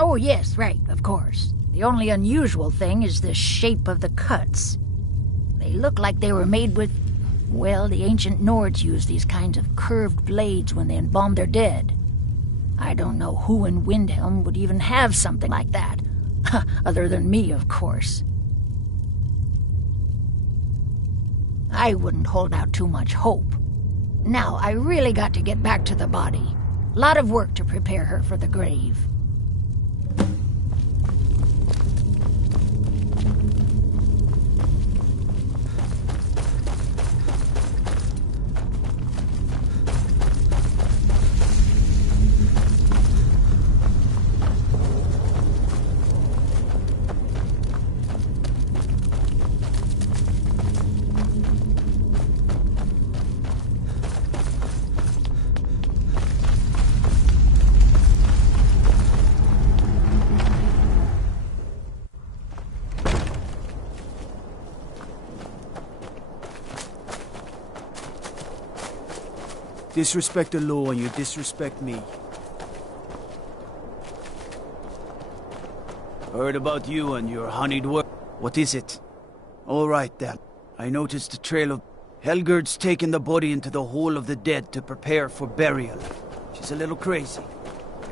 Oh, yes, right, of course. The only unusual thing is the shape of the cuts. They look like they were made with... Well, the ancient Nords used these kinds of curved blades when they embalmed their dead. I don't know who in Windhelm would even have something like that. Other than me, of course. I wouldn't hold out too much hope. Now, I really got to get back to the body. Lot of work to prepare her for the grave. Disrespect the law and you disrespect me. Heard about you and your honeyed work. What is it? All right then. I noticed a trail of... Helgerd's taken the body into the Hall of the Dead to prepare for burial. She's a little crazy.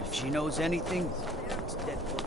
If she knows anything, it's dead bodies.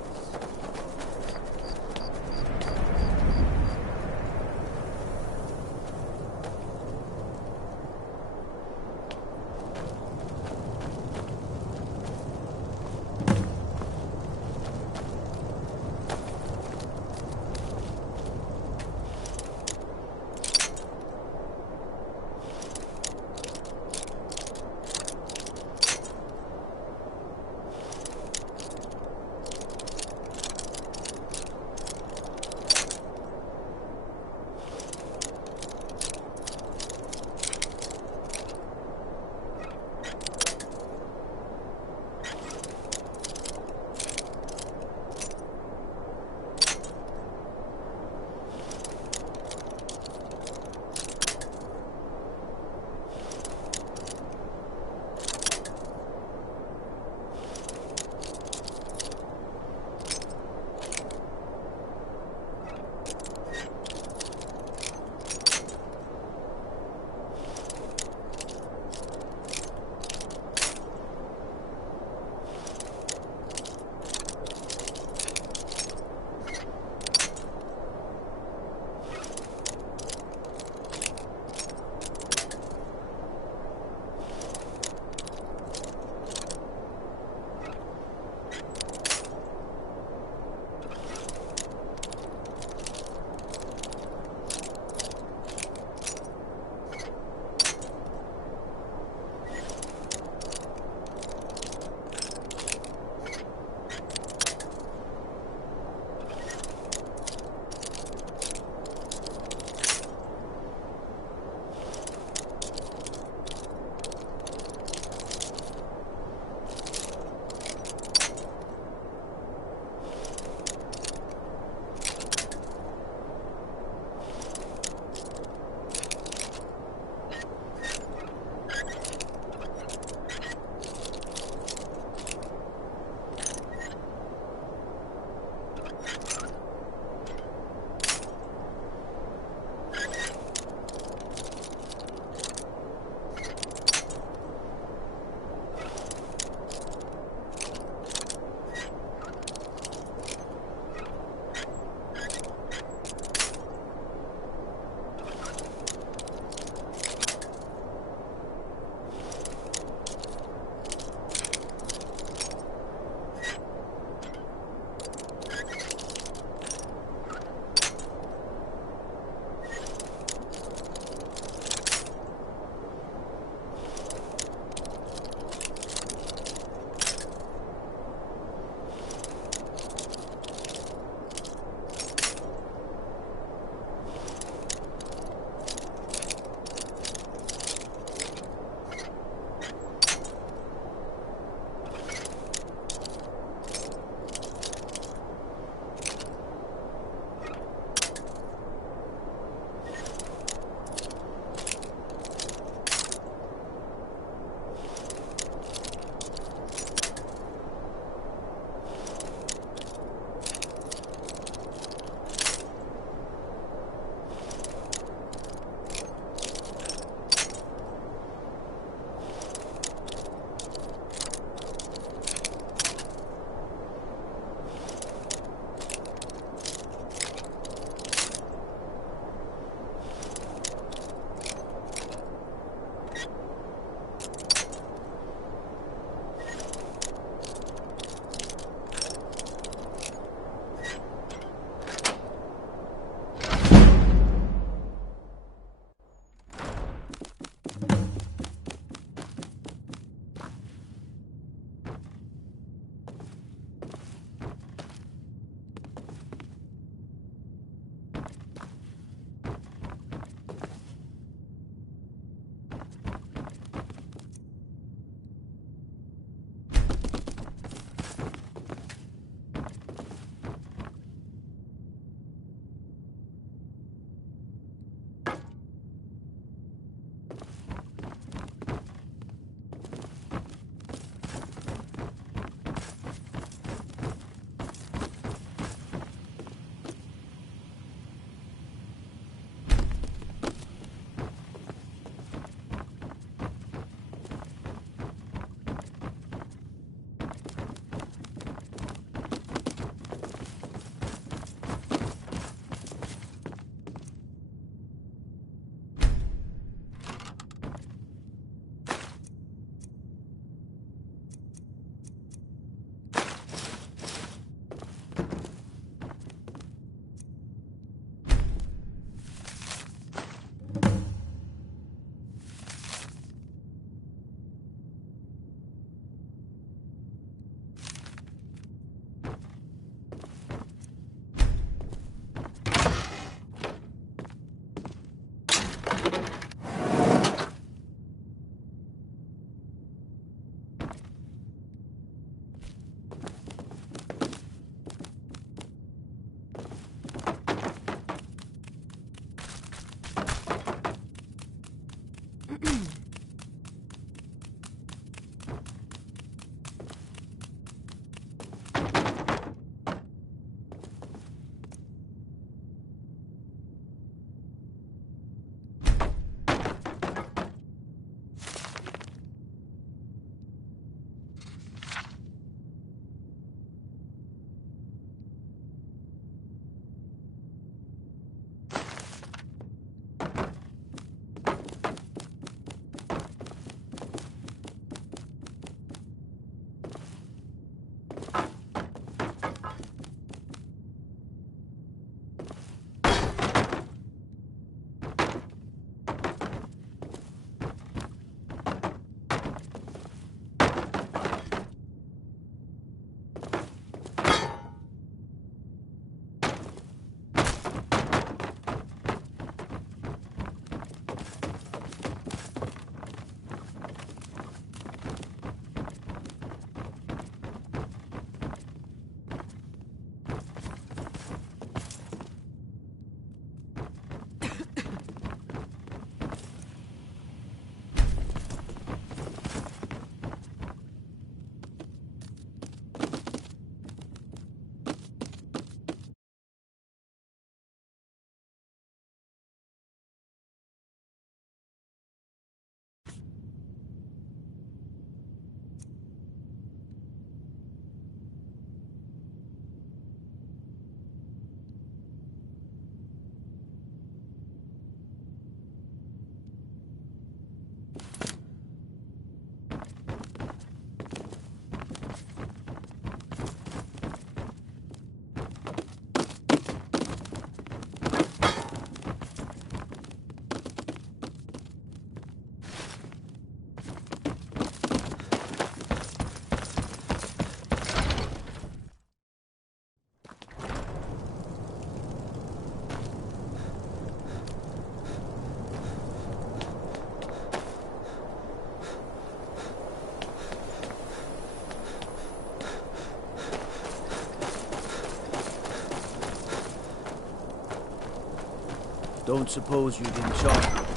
Don't suppose you've been shot?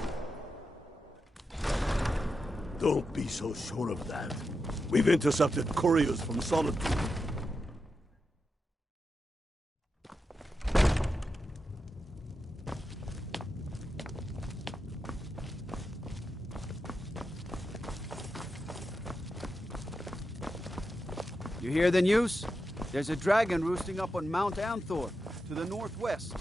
Don't be so sure of that. We've intercepted couriers from Solitude. You hear the news? There's a dragon roosting up on Mount Anthor, to the northwest.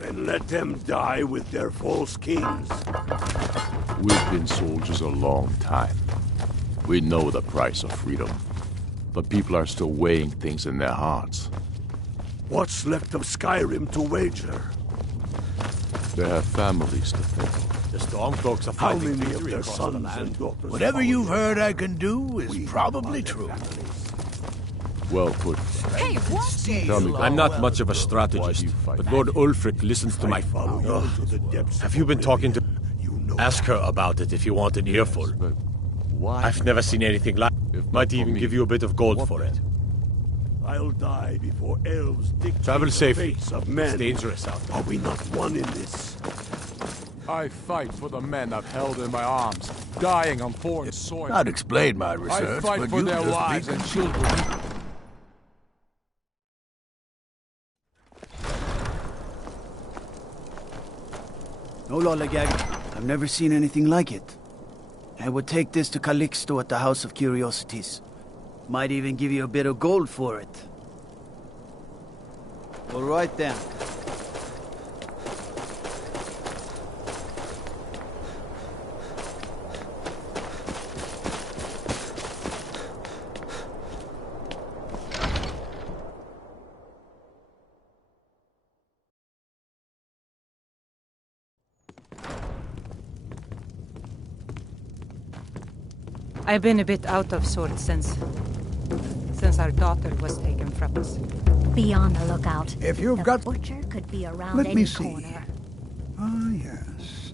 And let them die with their false kings. We've been soldiers a long time. We know the price of freedom. But people are still weighing things in their hearts. What's left of Skyrim to wager? They have families to think of. The Stormcloaks are How fighting many of victory their across the sons land. and daughters? Whatever you've follow heard them? I can do is We probably are their true. families. Well put. Hey, what? Tell me, I'm not much of a strategist, but Lord Ulfric listens to my... Follow you into the depths Have of you been talking to... You know Ask her about it if you want an earful. but why? I've never seen anything like... If not Might for even me, give you a bit of gold what for then? it. I'll die before elves dictate Travel the safely. fates of It's men. dangerous out there. Are we not one in this? I fight for the men I've held in my arms, dying on foreign soil. Not explain my I research, fight but for you their just wives beat and me. children. No, Lollagag. I've never seen anything like it. I would take this to Calixto at the House of Curiosities. Might even give you a bit of gold for it. All right then. I've been a bit out of sorts since our daughter was taken from us. Be on the lookout. If you've The got... butcher could be around Let any me see. corner. Ah, yes.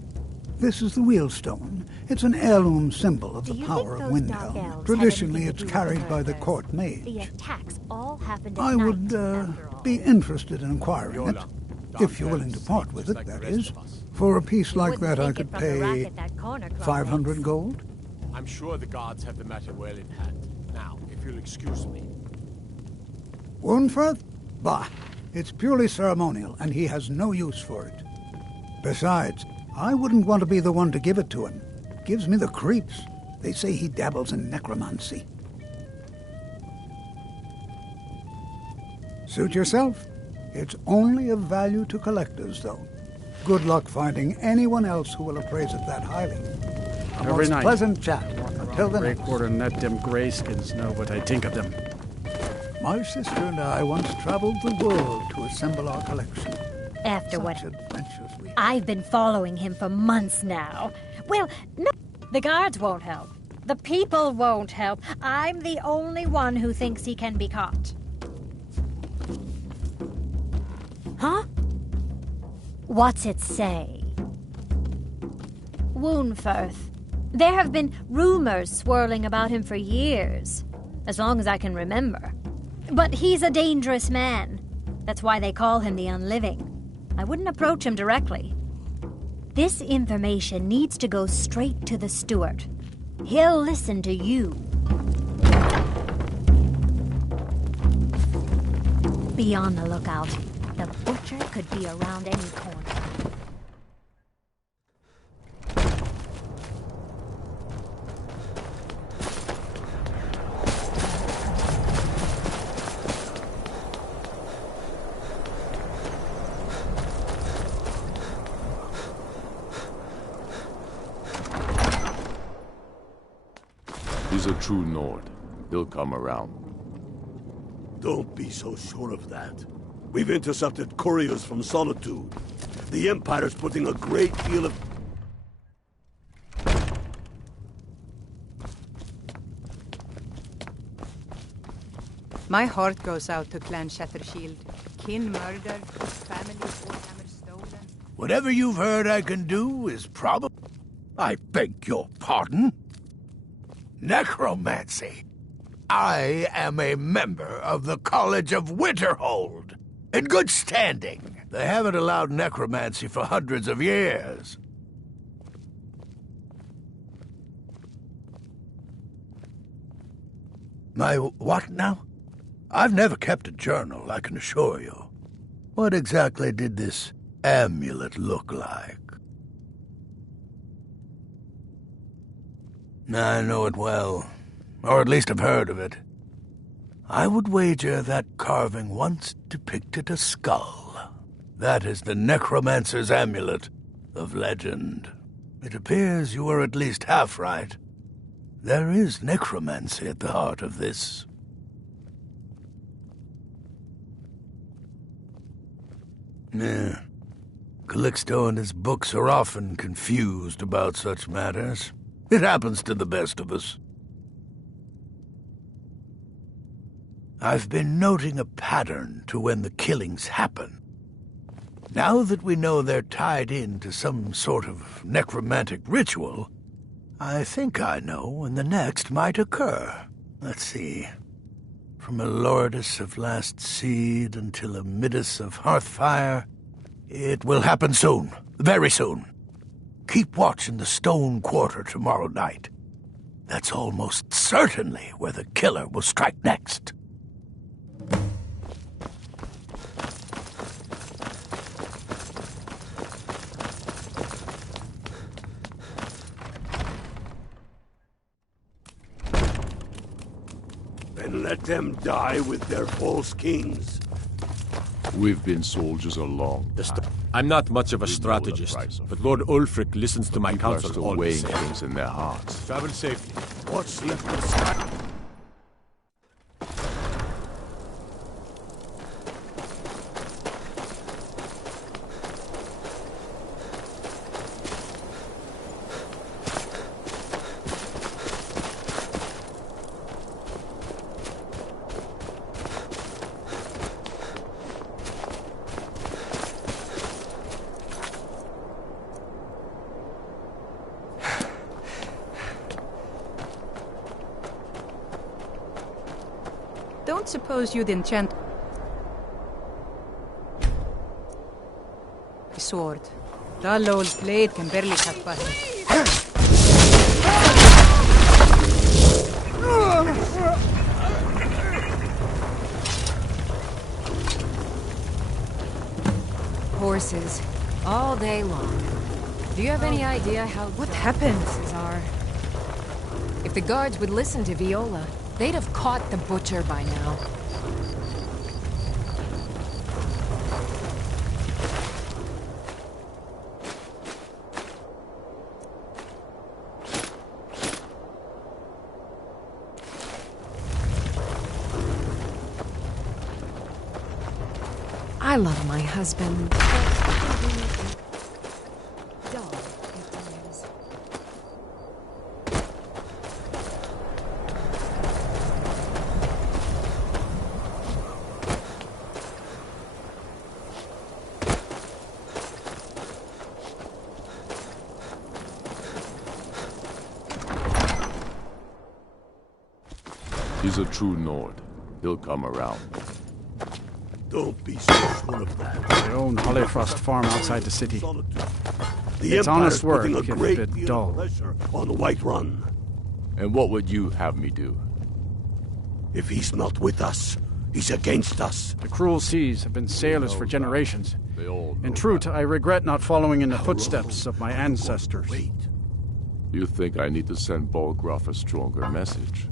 This is the wheelstone. It's an heirloom symbol of Do the you power think of those dark Windhelm. elves Traditionally, have it's anything to do with carried by the murders? court The mage. attacks all happened at I night, would after all. be interested in acquiring it, Yola, if you're willing to part with it, that is. For a piece You like wouldn't that, I think could it from the pay racket that corner club 500 makes. gold. I'm sure the gods have the matter well in hand. Now, if you'll excuse me. Woundfirth? Bah, it's purely ceremonial, and he has no use for it. Besides, I wouldn't want to be the one to give it to him. Gives me the creeps. They say he dabbles in necromancy. Suit yourself. It's only of value to collectors, though. Good luck finding anyone else who will appraise it that highly. A Every most night. pleasant chat. Until the Grey next. Quarter and let them greyskins know what I think of them. My sister and I once traveled the world to assemble our collection. After what Such adventures we had. I've been following him for months now. Well, no, the guards won't help. The people won't help. I'm the only one who thinks he can be caught. Huh? What's it say? Woundfirth. There have been rumors swirling about him for years, as long as I can remember. But he's a dangerous man. That's why they call him the Unliving. I wouldn't approach him directly. This information needs to go straight to the steward. He'll listen to you. Be on the lookout. The butcher could be around any corner. He's a true Nord. He'll come around. Don't be so sure of that. We've intercepted couriers from Solitude. The Empire's putting a great deal of... My heart goes out to Clan Shattershield. Kin murdered, family Warhammer stolen. Whatever you've heard I can do is probably... I beg your pardon? Necromancy. I am a member of the College of Winterhold. In good standing. They haven't allowed necromancy for hundreds of years. My what now? I've never kept a journal, I can assure you. What exactly did this amulet look like? I know it well, or at least I've heard of it. I would wager that carving once depicted a skull. That is the necromancer's amulet of legend. It appears you were at least half right. There is necromancy at the heart of this. Yeah. Calixto and his books are often confused about such matters. It happens to the best of us. I've been noting a pattern to when the killings happen. Now that we know they're tied into some sort of necromantic ritual, I think I know when the next might occur. Let's see. From a Lordus of Last Seed until a Midas of Hearthfire, it will happen soon, very soon. Keep watch in the Stone Quarter tomorrow night. That's almost certainly where the killer will strike next. And let them die with their false kings. We've been soldiers a long time. I'm not much of a We know the strategist, price of but Lord Ulfric listens to my People are counsel still all the weighing same. things in their hearts. Travel safely. What's left of Sky? Don't suppose you'd enchant a sword. Dull old blade can barely cut butter. Horses, all day long. Do you have any idea how What happened? horses are? If the guards would listen to Viola, they'd have caught the butcher by now. I love my husband. Dull at times. He's a true Nord. He'll come around. Don't be so sure of that. They own Holyfrost farm outside the city. The It's Empire's honest work, putting a if a great bit deal dull. of pressure on Whiterun. And what would you have me do? If he's not with us, he's against us. The cruel seas have been sailors for generations. They all know In truth, that. I regret not following in the How footsteps long of my will ancestors. Wait. You think I need to send Bolgraf a stronger message?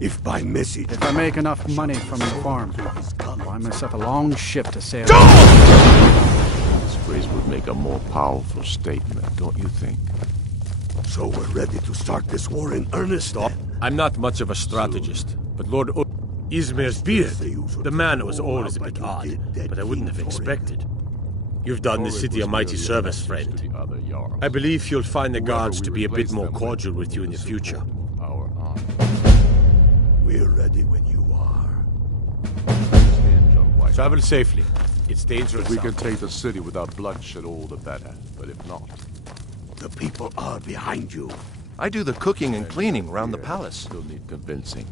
If by message... If I make enough money from the farm, I'll buy myself a long ship to sail. This phrase would make a more powerful statement, don't you think? So we're ready to start this war in earnest, then? I'm not much of a strategist, but Lord Izmir's beard, the man was always a bit odd, but I wouldn't have expected. You've done the city a mighty service, friend. I believe you'll find the guards to be a bit more cordial with you in the future. We're ready when you are. Travel safely. It's dangerous. If we can take the city without bloodshed, all the better. But if not... The people are behind you. I do the cooking and cleaning around the palace. Still need convincing.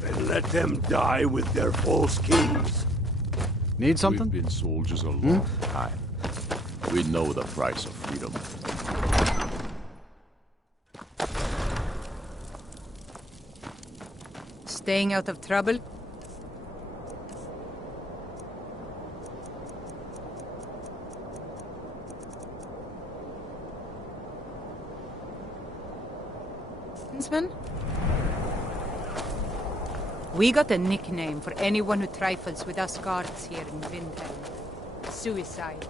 Then let them die with their false kings. Need something? We've been soldiers a long time. We know the price of freedom. Staying out of trouble? We got a nickname for anyone who trifles with us guards here in Windhelm. Suicide.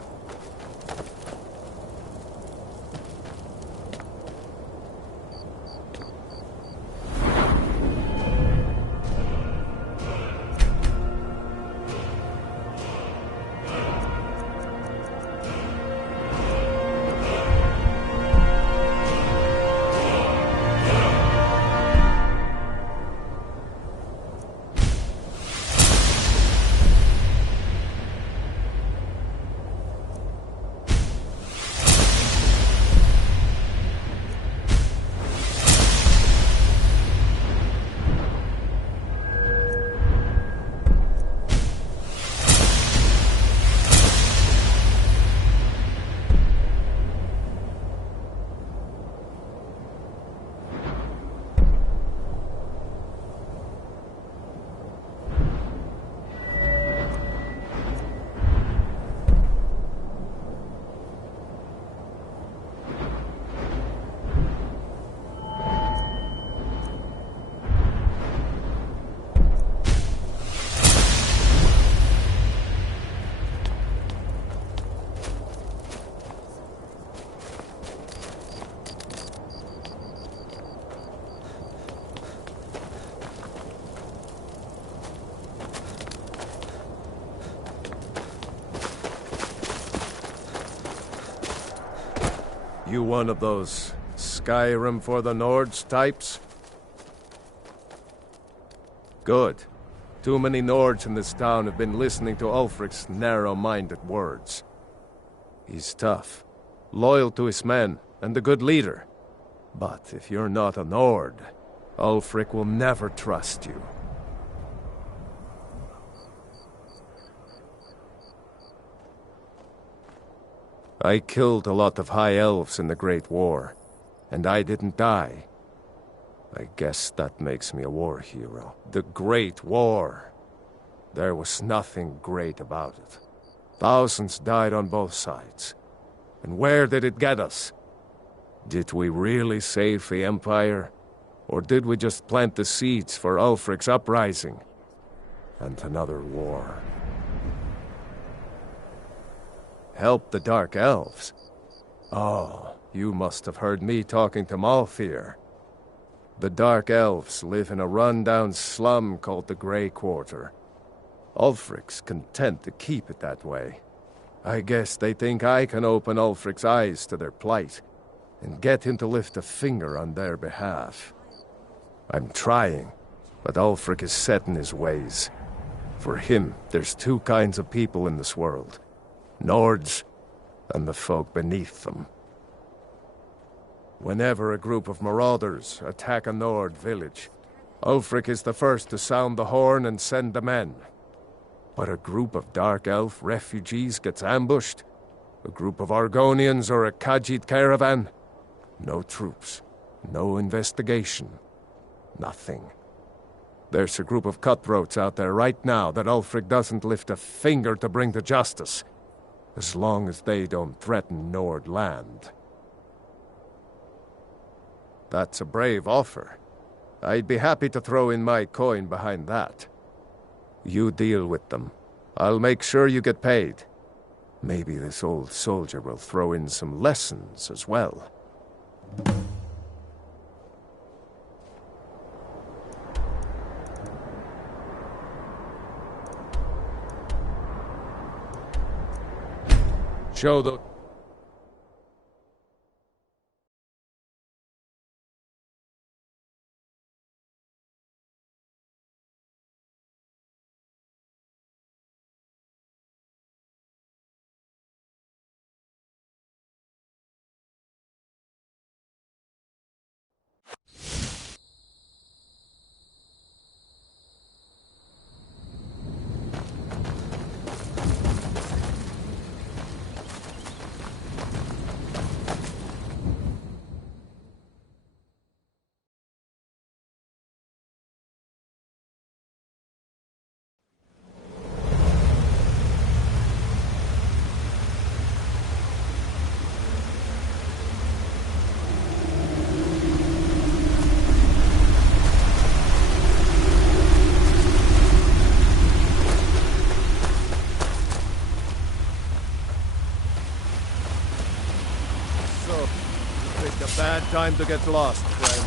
You one of those Skyrim for the Nords types? Good. Too many Nords in this town have been listening to Ulfric's narrow-minded words. He's tough, loyal to his men, and a good leader. But if you're not a Nord, Ulfric will never trust you. I killed a lot of High Elves in the Great War, and I didn't die. I guess that makes me a war hero. The Great War. There was nothing great about it. Thousands died on both sides. And where did it get us? Did we really save the Empire? Or did we just plant the seeds for Ulfric's uprising? And another war. Help the Dark Elves? Oh, you must have heard me talking to Malthyr. The Dark Elves live in a run-down slum called the Grey Quarter. Ulfric's content to keep it that way. I guess they think I can open Ulfric's eyes to their plight, and get him to lift a finger on their behalf. I'm trying, but Ulfric is set in his ways. For him, there's two kinds of people in this world. Nords, and the folk beneath them. Whenever a group of marauders attack a Nord village, Ulfric is the first to sound the horn and send the men. But a group of Dark Elf refugees gets ambushed, a group of Argonians or a Khajiit caravan, no troops, no investigation, nothing. There's a group of cutthroats out there right now that Ulfric doesn't lift a finger to bring to justice, as long as they don't threaten Nord land. That's a brave offer. I'd be happy to throw in my coin behind that. You deal with them. I'll make sure you get paid. Maybe this old soldier will throw in some lessons as well. Show the... A bad time to get lost, friend.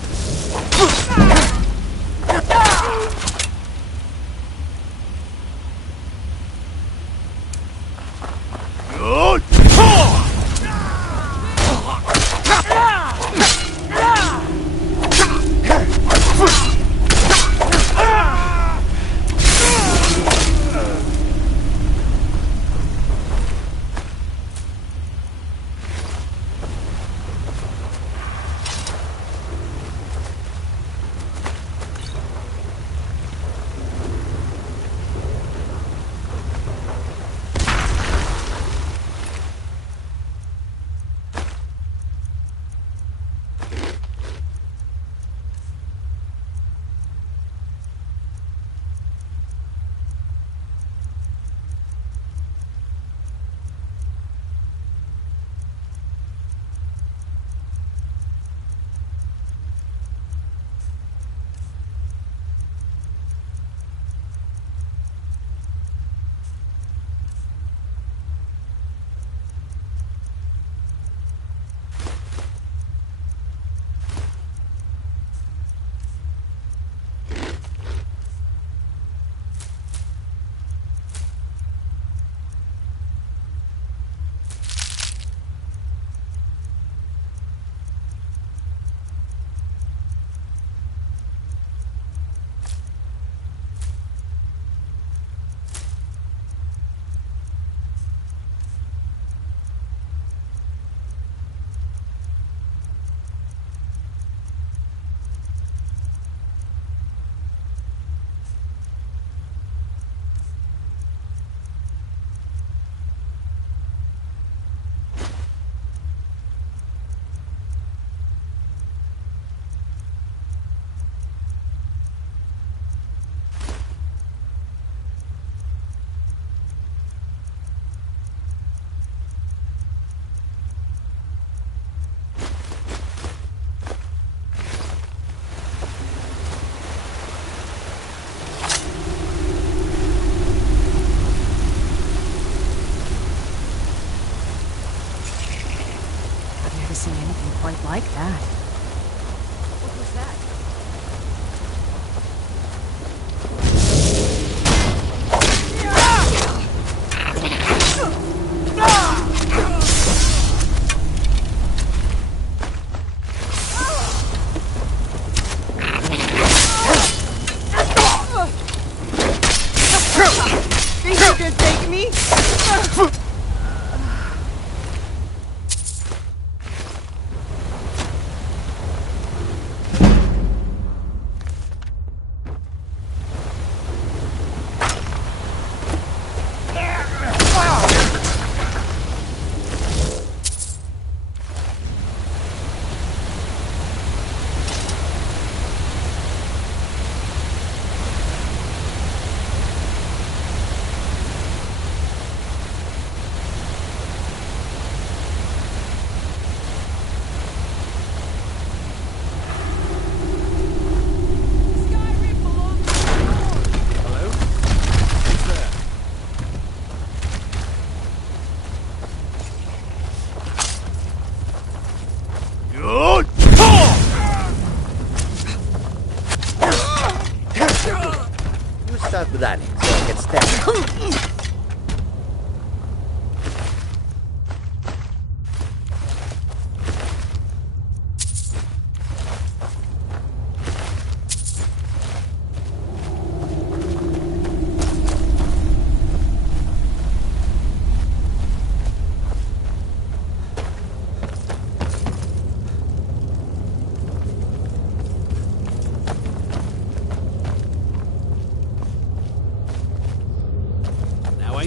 Seen anything quite like that. What was that? Think you can take me?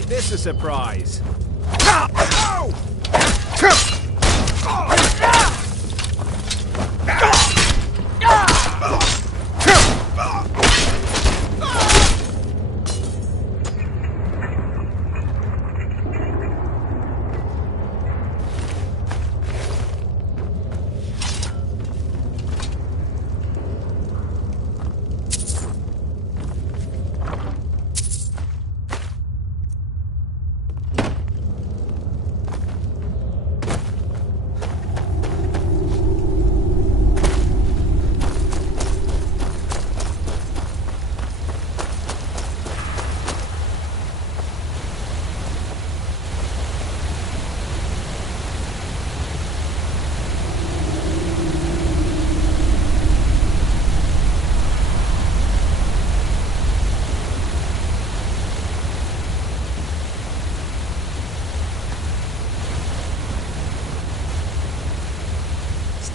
this a surprise?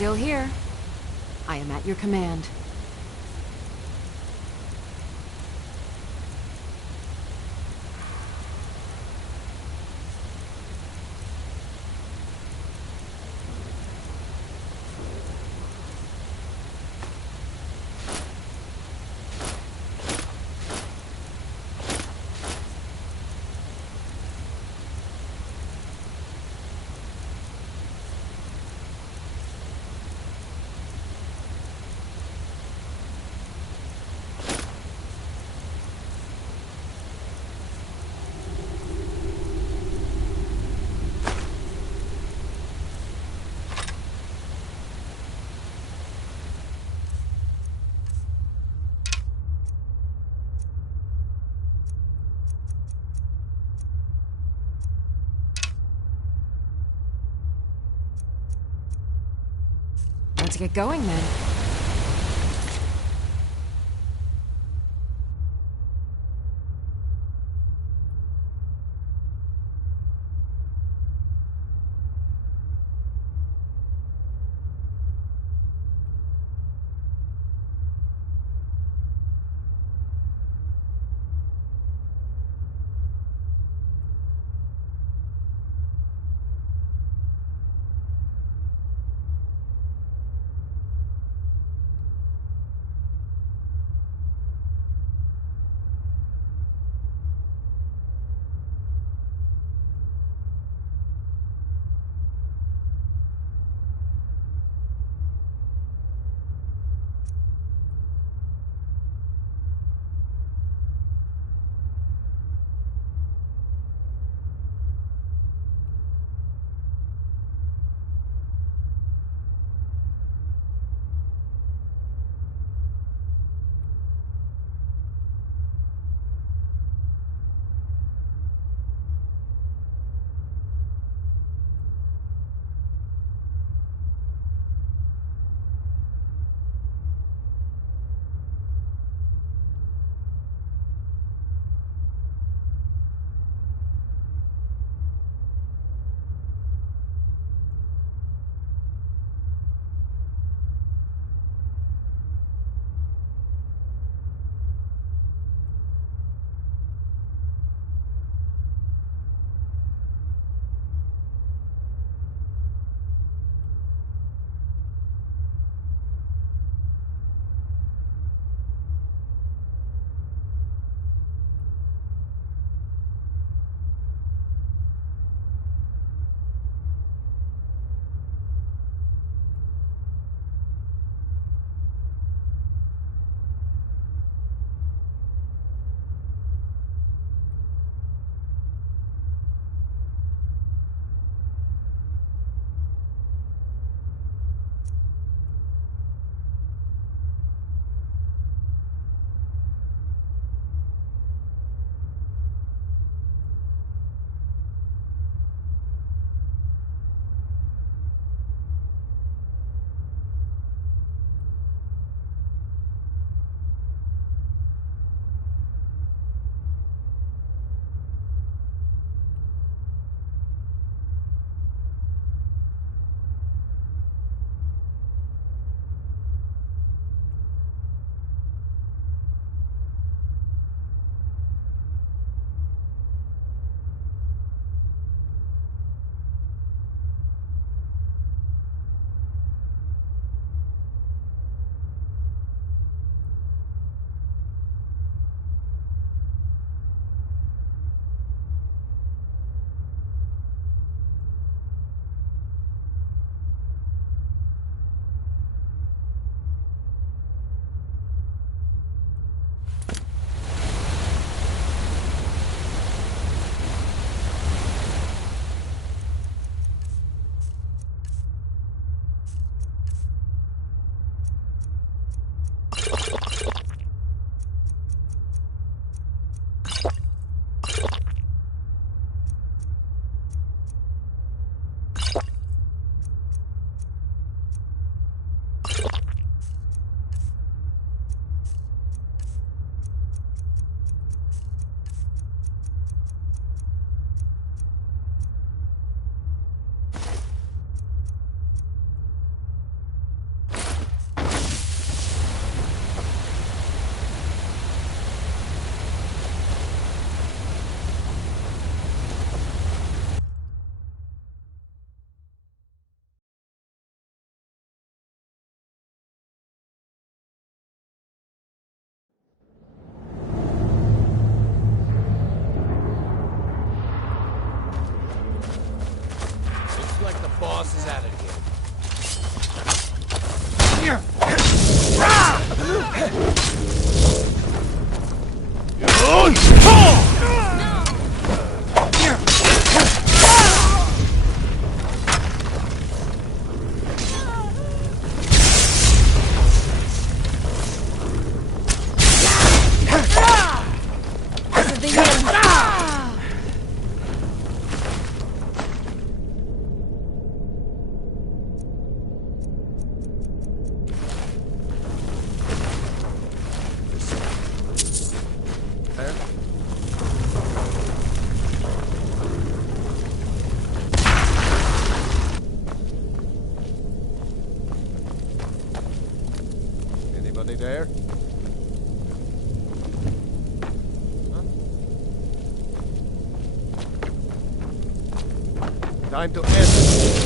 Still here. I am at your command. Let's get going then. Anybody there? Huh? Time to end.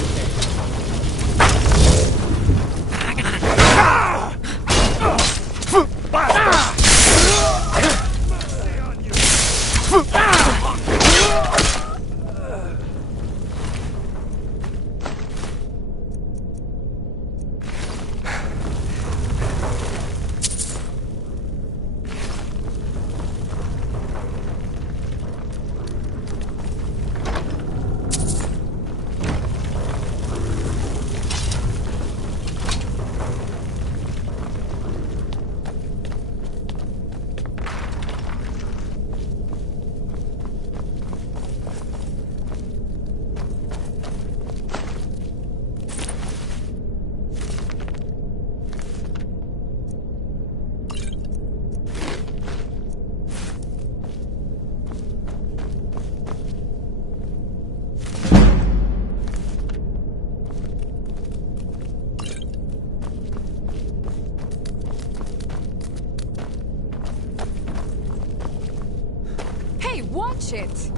Watch it!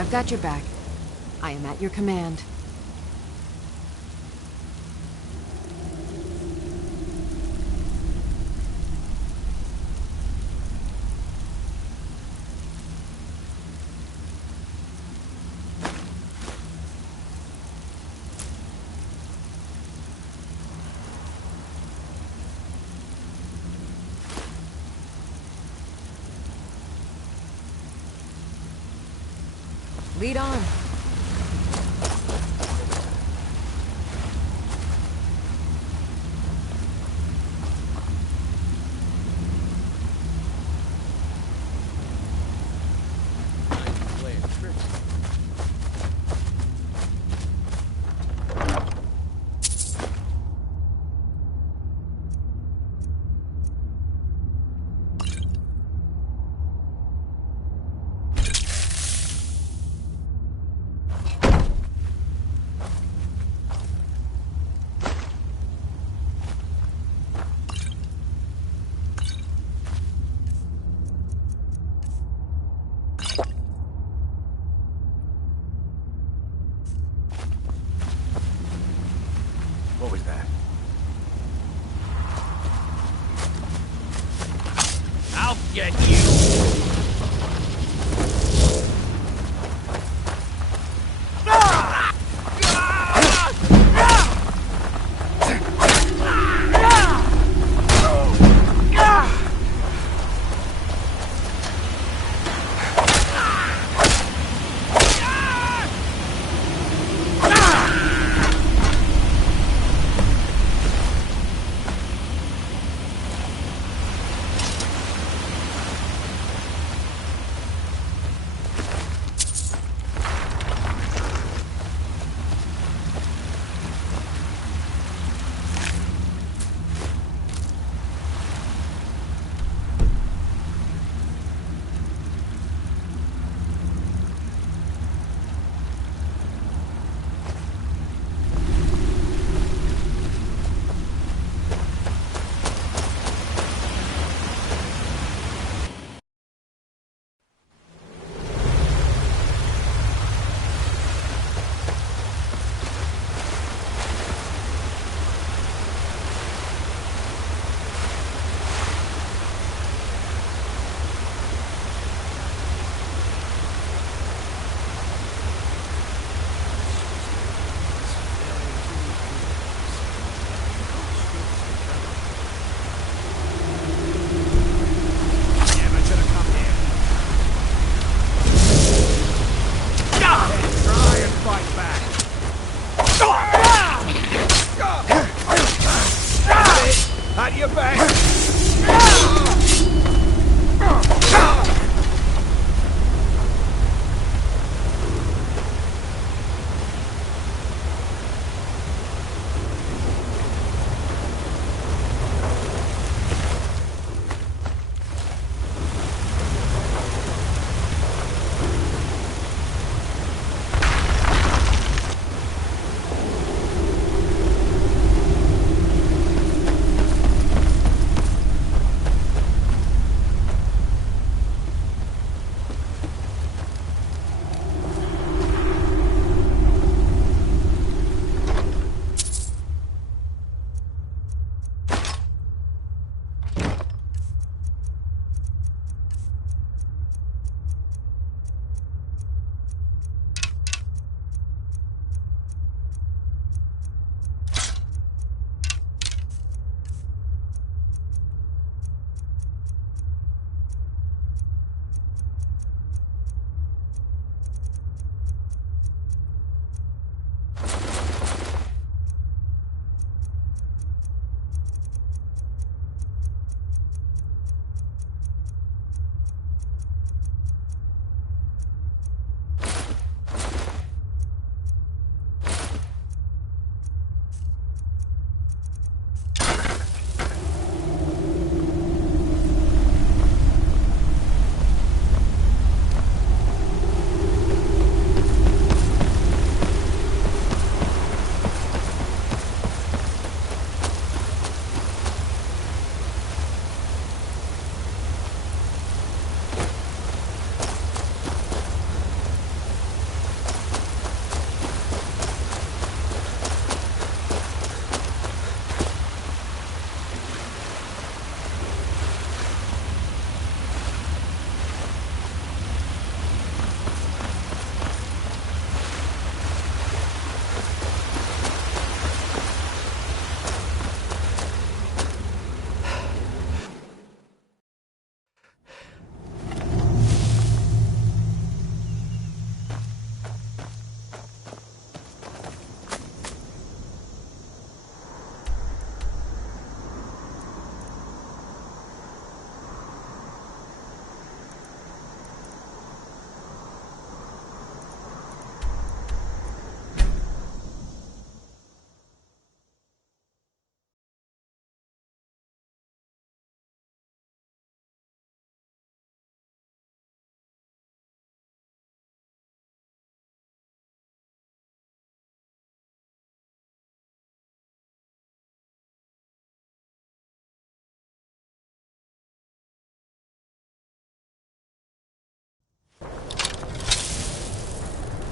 I've got your back. I am at your command. Lead on. What was that? I'll get you!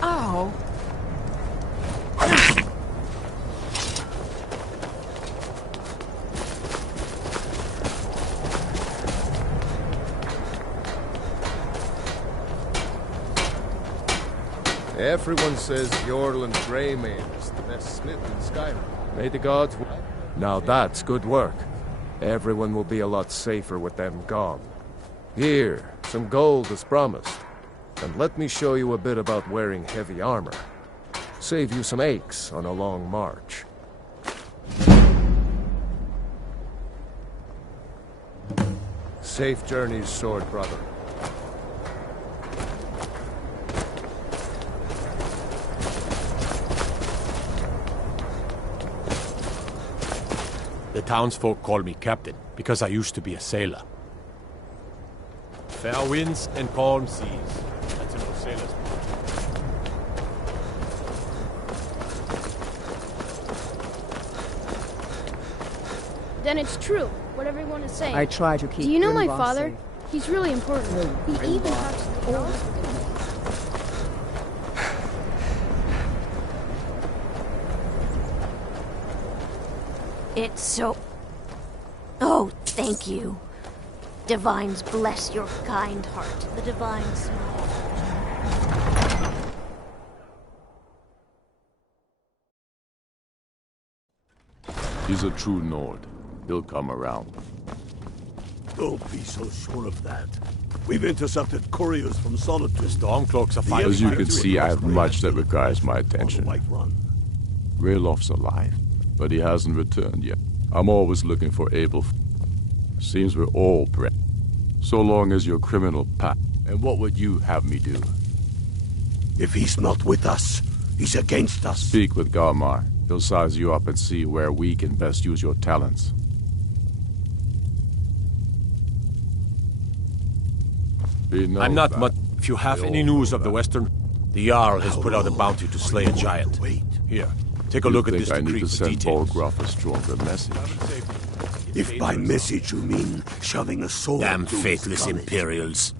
Oh. Everyone says Jorland Greymane is the best smith in Skyrim. May the gods... Now that's good work. Everyone will be a lot safer with them gone. Here, some gold as promised. And let me show you a bit about wearing heavy armor. Save you some aches on a long march. Safe journeys, sword brother. The townsfolk call me captain, because I used to be a sailor. Fair winds and calm seas. That's an old sailor's book. Then it's true, what everyone is saying. I try to keep Do you know my Grimboss father? safe. He's really important. He even talks to the dogs. It's so... Oh, thank you. Divines bless your kind heart. The divine smile. He's a true Nord. He'll come around. Don't be so sure of that. We've intercepted couriers from Solitude. The Stormcloaks are fighting. As you can see, I have much that requires my attention. Raylof's alive, but he hasn't returned yet. I'm always looking for able... Seems we're all bred. So long as your criminal path. And what would you have me do? If he's not with us, he's against us. Speak with Galmar. He'll size you up and see where we can best use your talents. I'm not much. If you have any news of the Western, the Jarl has put out a bounty to slay a giant. Here, take a look at this I need decree to for send details. Bolgraf a stronger message. If by message you mean shoving a sword... Damn through his faithless stomach. Imperials.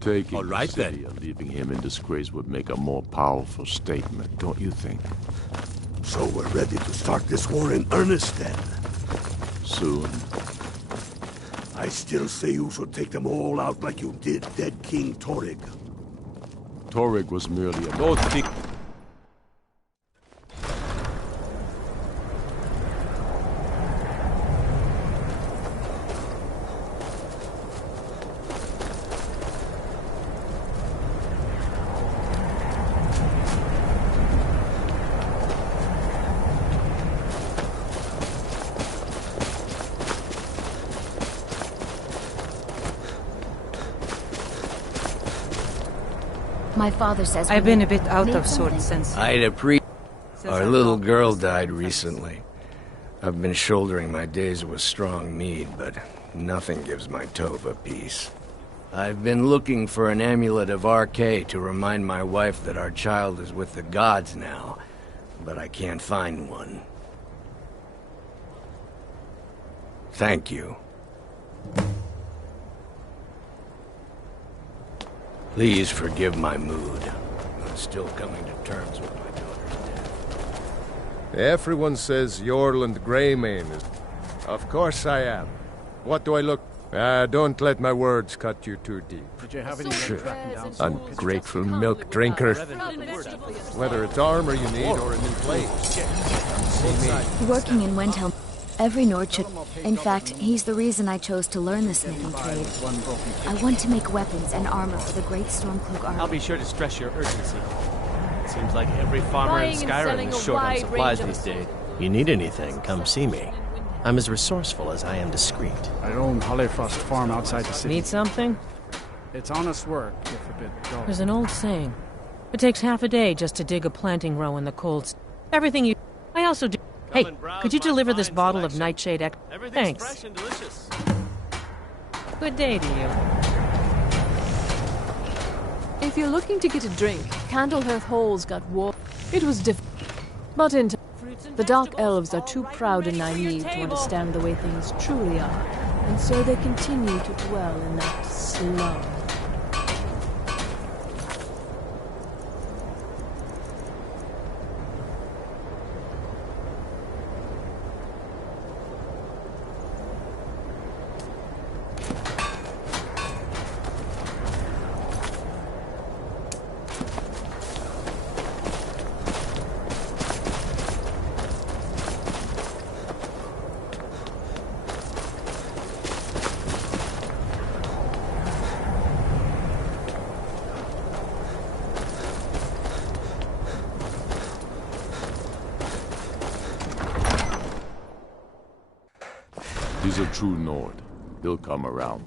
Taking All right, the city and leaving him in disgrace would make a more powerful statement, don't you think? So we're ready to start this war in earnest then? Soon. I still say you should take them all out like you did dead King Torrig. Torrig was merely a... Don't think... My father says I've we been a bit out made of something. sorts since... I'd appreciate... Our little girl died recently. I've been shouldering my days with strong mead, but nothing gives my Tova peace. I've been looking for an amulet of RK to remind my wife that our child is with the gods now, but I can't find one. Thank you. Please forgive my mood. I'm still coming to terms with my daughter's death. Everyone says Jorland Greymane is... Of course I am. What do I look... don't let my words cut you too deep. Did you have any Sure. tracking down? Ungrateful milk drinker. Whether it's armor you need or a new blade. See me. Working in Wendhelm, every Nord should... In fact, he's the reason I chose to learn the smithing trade. I want to make weapons and armor for the great Stormcloak army. I'll be sure to stress your urgency. It seems like every farmer in Buying and Skyrim selling is a short on wide supplies range these of days. You need anything, come see me. I'm as resourceful as I am discreet. I own Hollyfrost Farm outside the city. Need something? It's honest work, if a bit dull. There's an old saying. It takes half a day just to dig a planting row in the cold. Everything you... I also do... Hey, could you deliver this bottle of Nightshade X? Thanks. Fresh and delicious. Good day to you. If you're looking to get a drink, Candlehearth Hall's got war. It was difficult. But in the Dark Elves are too proud and naive to understand the way things truly are, and so they continue to dwell in that slum. He's a true Nord. He'll come around.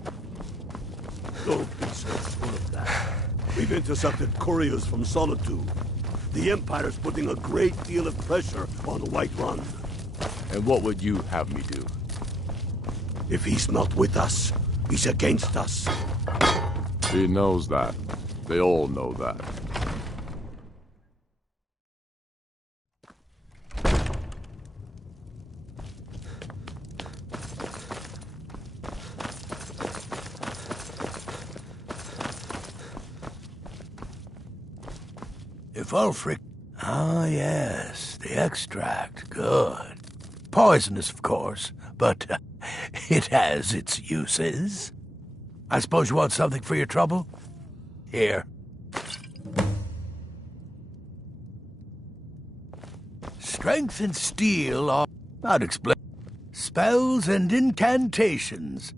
Don't be so sure of that. We've intercepted couriers from Solitude. The Empire's putting a great deal of pressure on the White Run. And what would you have me do? If he's not with us, he's against us. He knows that. They all know that. If Ulfric... Ah, yes, the extract. Good. Poisonous, of course, but it has its uses. I suppose you want something for your trouble? Here. Strength and steel are... I'd explain. Spells and incantations.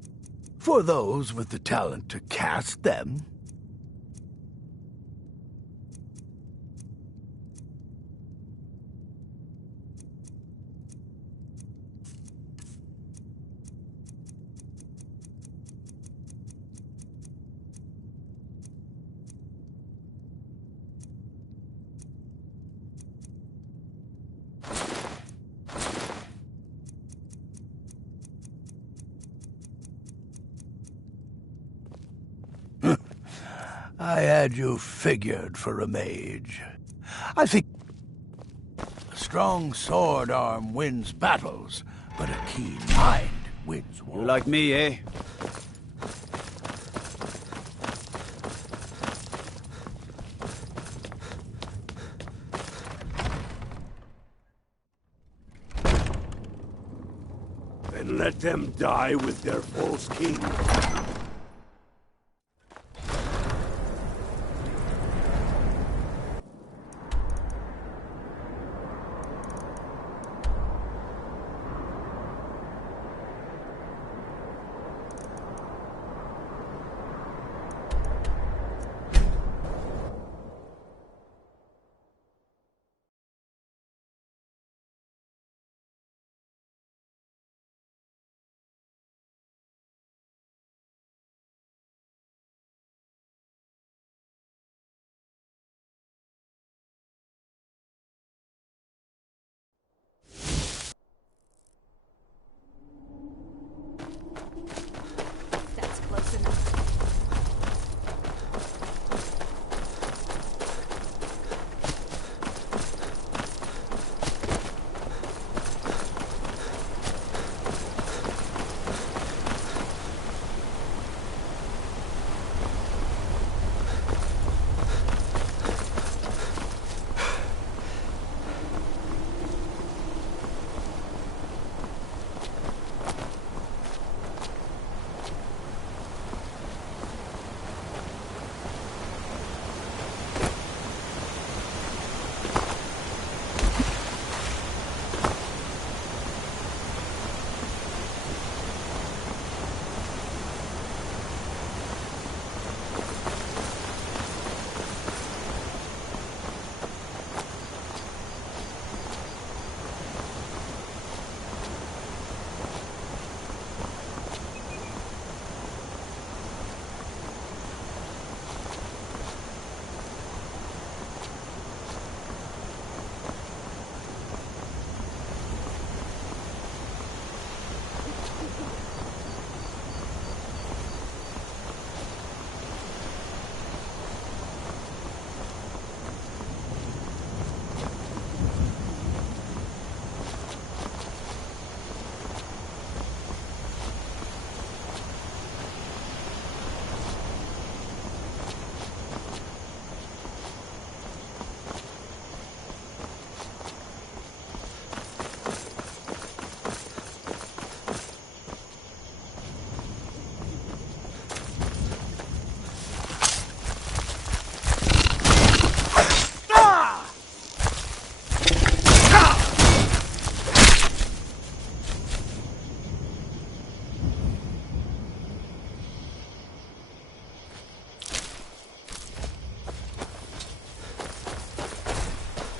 For those with the talent to cast them. I had you figured for a mage. I think a strong sword arm wins battles, but a keen mind wins wars. You like me, eh? And let them die with their false king. That's close enough.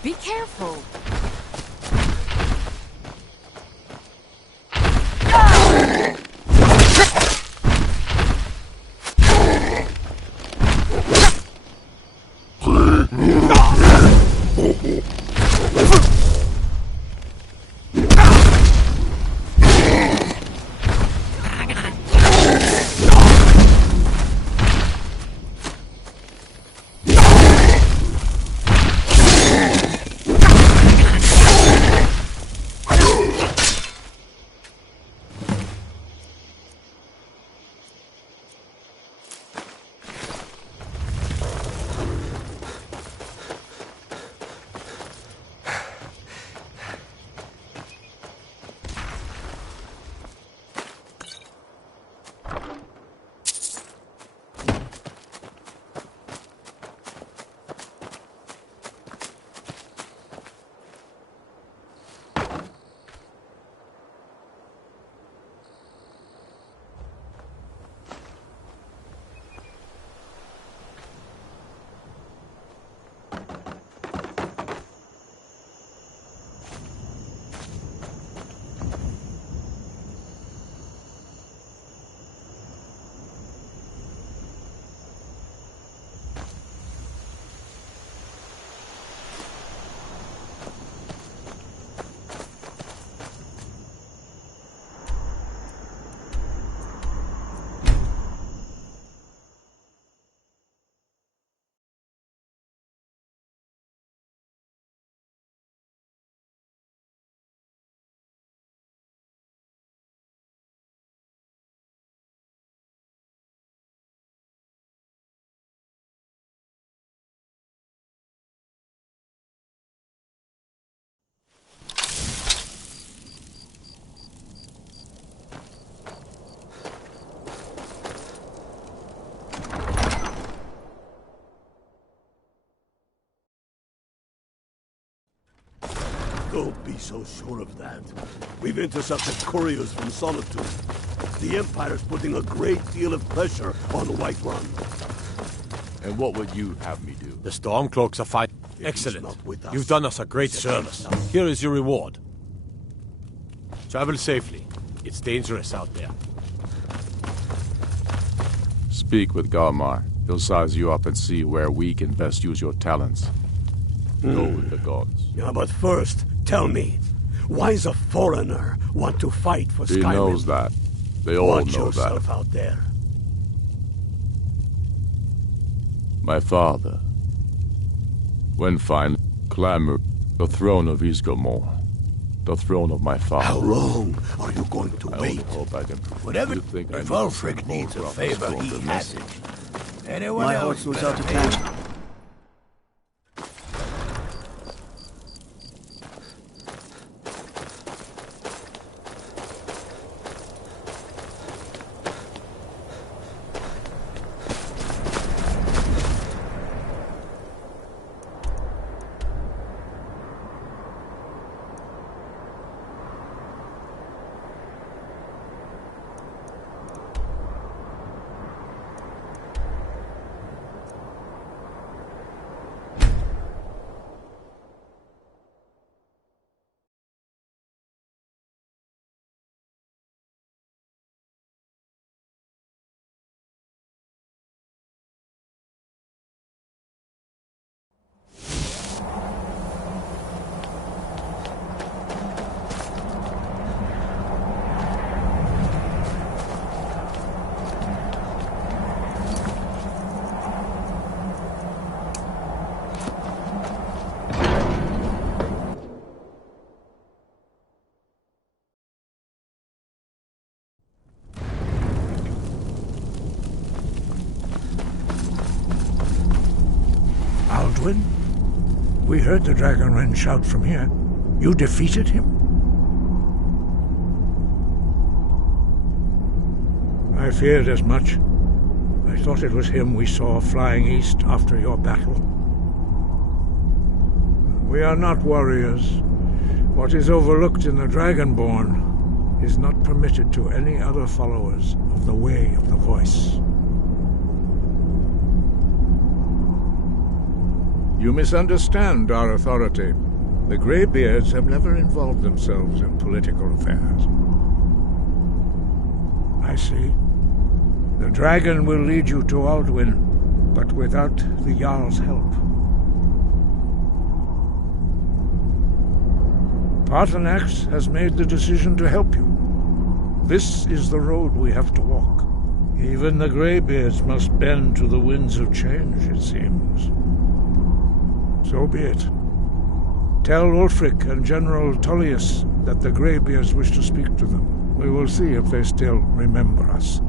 Be careful. Don't be so sure of that. We've intercepted couriers from Solitude. The Empire's putting a great deal of pressure on Whiterun. And what would you have me do? The Stormcloaks are fine. Excellent. You've done us a great service. Here is your reward. Travel safely. It's dangerous out there. Speak with Garmar. He'll size you up and see where we can best use your talents. Go with the gods. Yeah, but first, tell me, why does a foreigner want to fight for Skyrim? He knows that. They all Watch know yourself that. out there. My father, when finally clamored the throne of Isgomor, the throne of my father. How long are you going to wait? Hope I can. Whatever. You think If I Ulfric needs a favor, he has it. Anyone My else horse was better out of pay town. Alduin? We heard the Dragonren shout from here. You defeated him? I feared as much. I thought it was him we saw flying east after your battle. We are not warriors. What is overlooked in the Dragonborn is not permitted to any other followers of the Way of the Voice. You misunderstand our authority. The Greybeards have never involved themselves in political affairs. I see. The dragon will lead you to Alduin, but without the Jarl's help. Paarthurnax has made the decision to help you. This is the road we have to walk. Even the Greybeards must bend to the winds of change, it seems. So be it. Tell Ulfric and General Tullius that the Greybeards wish to speak to them. We will see if they still remember us.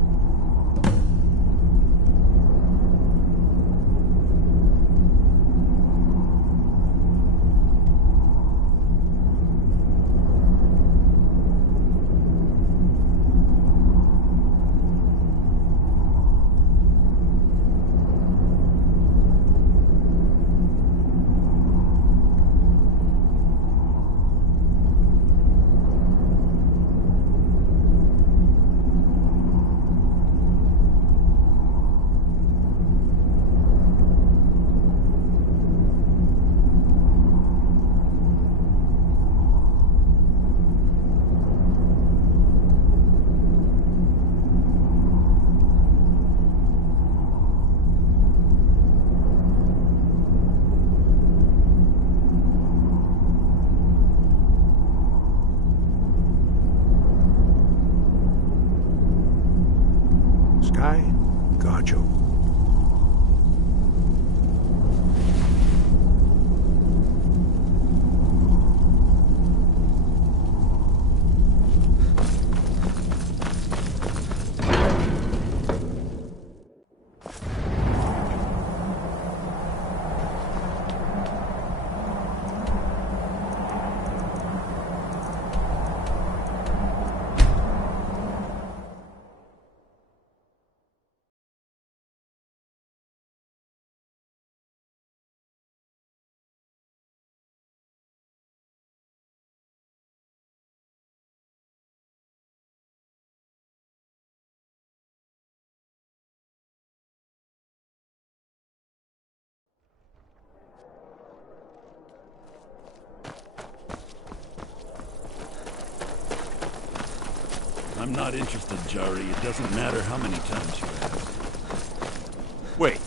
I'm not interested, Jari. It doesn't matter how many times you ask. Wait.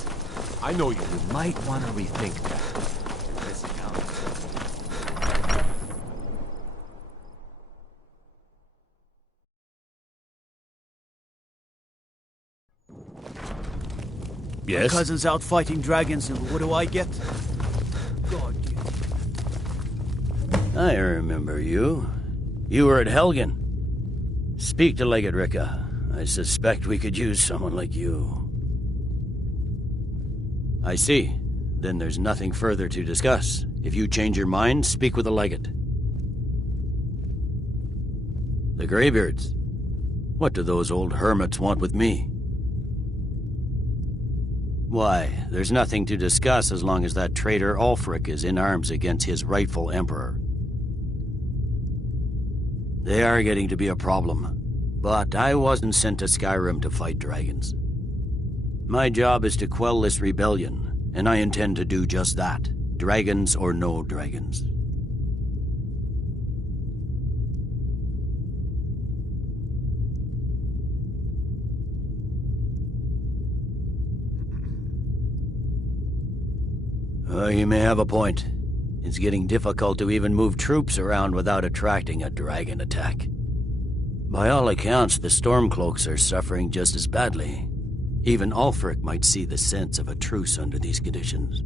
I know you. You might want to rethink that. My cousin's out fighting dragons, and what do I get? God. I remember you. You were at Helgen. Speak to Legate Ricka. I suspect we could use someone like you. I see. Then there's nothing further to discuss. If you change your mind, speak with the Legate. The Greybeards. What do those old hermits want with me? Why, there's nothing to discuss as long as that traitor Ulfric is in arms against his rightful emperor. They are getting to be a problem. But I wasn't sent to Skyrim to fight dragons. My job is to quell this rebellion, and I intend to do just that. Dragons or no dragons. You may have a point. It's getting difficult to even move troops around without attracting a dragon attack. By all accounts, the Stormcloaks are suffering just as badly. Even Ulfric might see the sense of a truce under these conditions.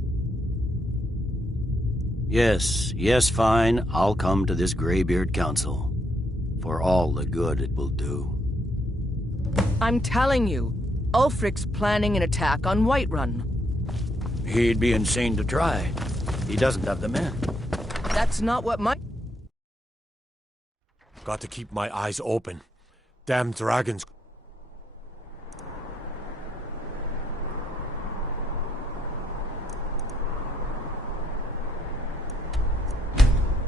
Yes, fine. I'll come to this Greybeard Council. For all the good it will do. I'm telling you, Ulfric's planning an attack on Whiterun. He'd be insane to try. He doesn't have the men. That's not what my... Got to keep my eyes open. Damn dragons.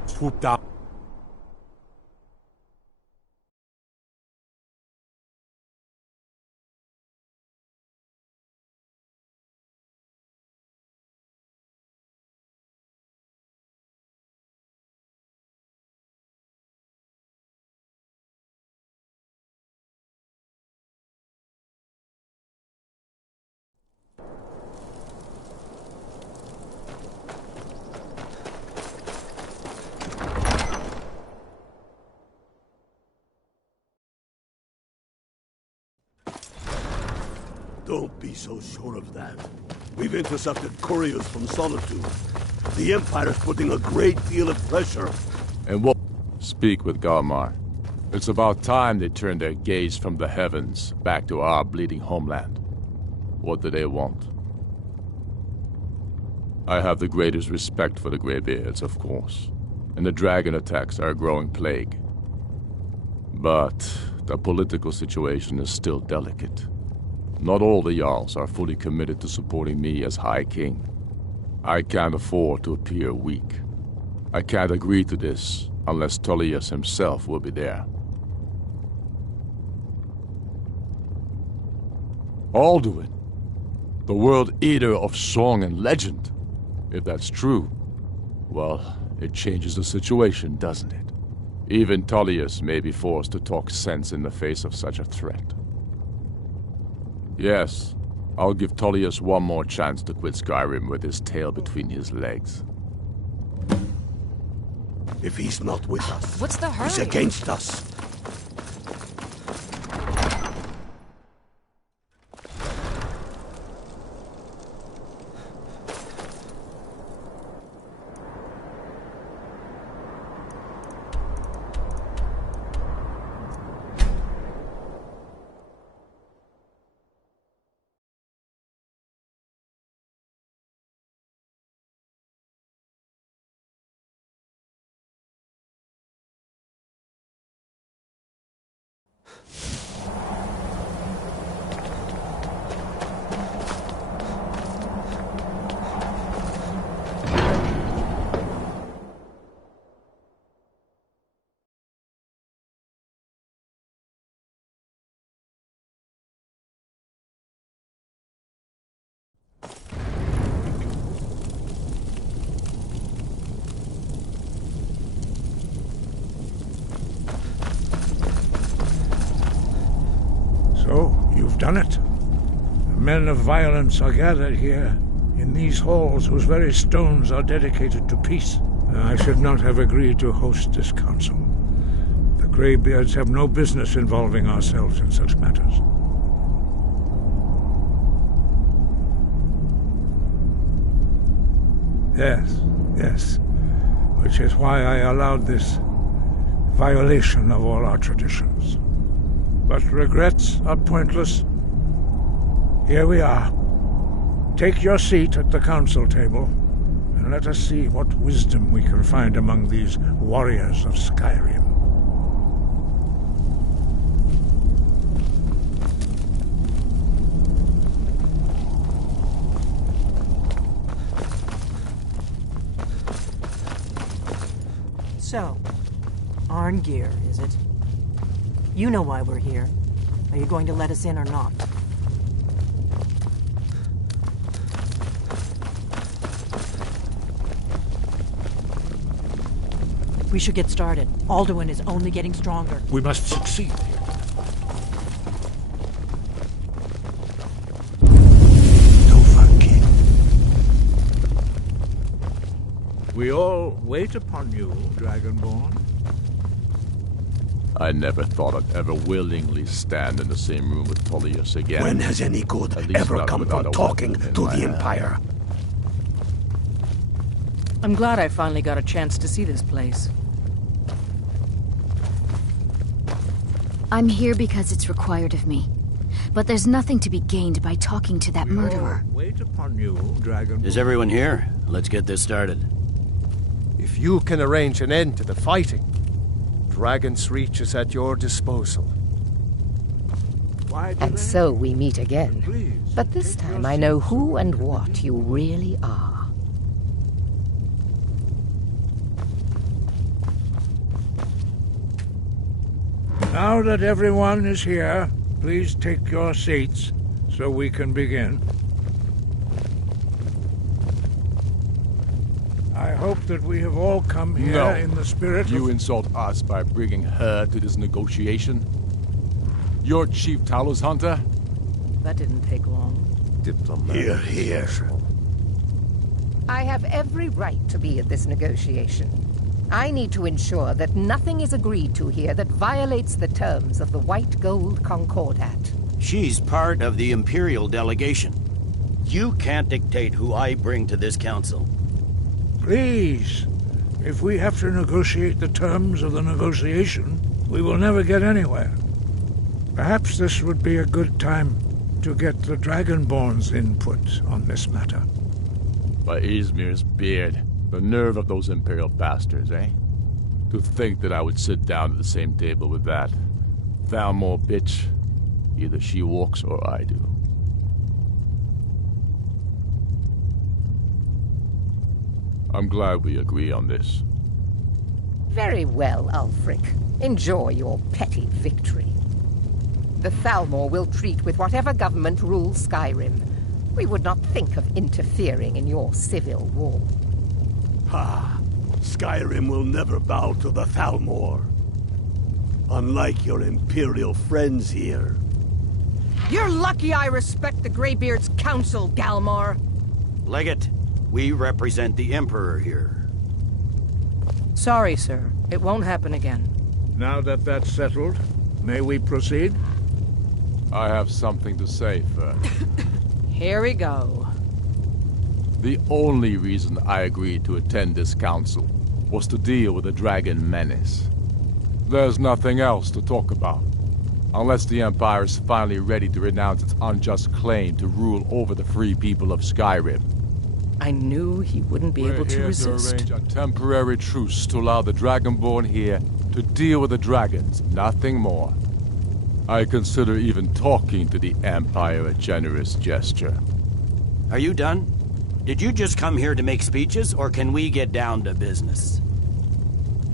Swoop down. Don't be so sure of that. We've intercepted couriers from Solitude. The Empire's putting a great deal of pressure. And what? Speak with Galmar. It's about time they turned their gaze from the heavens back to our bleeding homeland. What do they want? I have the greatest respect for the Greybeards, of course, and the dragon attacks are a growing plague. But the political situation is still delicate. Not all the Jarls are fully committed to supporting me as High King. I can't afford to appear weak. I can't agree to this unless Tullius himself will be there. Alduin, the World Eater of song and legend. If that's true, well, it changes the situation, doesn't it? Even Tullius may be forced to talk sense in the face of such a threat. Yes, I'll give Tullius one more chance to quit Skyrim with his tail between his legs. If he's not with us, what's the hurry? He's against us. have done it. The men of violence are gathered here, in these halls whose very stones are dedicated to peace. I should not have agreed to host this council. The Greybeards have no business involving ourselves in such matters. Yes. Which is why I allowed this violation of all our traditions. But regrets are pointless. Here we are. Take your seat at the council table, and let us see what wisdom we can find among these warriors of Skyrim. So, Arngeir, is it? You know why we're here. Are you going to let us in or not? We should get started. Alduin is only getting stronger. We must succeed. We all wait upon you, Dragonborn. I never thought I'd ever willingly stand in the same room with Tullius again. When has any good ever come from talking to the Empire? I'm glad I finally got a chance to see this place. I'm here because it's required of me. But there's nothing to be gained by talking to that murderer. Wait upon you, Dragonborn. Is everyone here? Let's get this started. If you can arrange an end to the fighting, Dragon's Reach is at your disposal. And so we meet again. But this time I know who and what you really are. Now that everyone is here, please take your seats so we can begin. I hope that we have all come here in the spirit You insult us by bringing her to this negotiation? You're Chief Talos Hunter? That didn't take long. Hear, hear. I have every right to be at this negotiation. I need to ensure that nothing is agreed to here that violates the terms of the White Gold Concordat. She's part of the Imperial delegation. You can't dictate who I bring to this council. Please, if we have to negotiate the terms of the negotiation, we will never get anywhere. Perhaps this would be a good time to get the Dragonborn's input on this matter. By Ysmir's beard, the nerve of those Imperial bastards, eh? To think that I would sit down at the same table with that Thalmor bitch. Either she walks or I do. I'm glad we agree on this. Very well, Ulfric. Enjoy your petty victory. The Thalmor will treat with whatever government rules Skyrim. We would not think of interfering in your civil war. Ha! Skyrim will never bow to the Thalmor. Unlike your Imperial friends here. You're lucky I respect the Greybeard's counsel, Galmar. Legate, we represent the Emperor here. Sorry, sir. It won't happen again. Now that that's settled, may we proceed? I have something to say first. Here we go. The only reason I agreed to attend this council was to deal with the dragon menace. There's nothing else to talk about. Unless the Empire is finally ready to renounce its unjust claim to rule over the free people of Skyrim. I knew he wouldn't be able to resist. We're here to arrange a temporary truce to allow the Dragonborn here to deal with the dragons, nothing more. I consider even talking to the Empire a generous gesture. Are you done? Did you just come here to make speeches, or can we get down to business?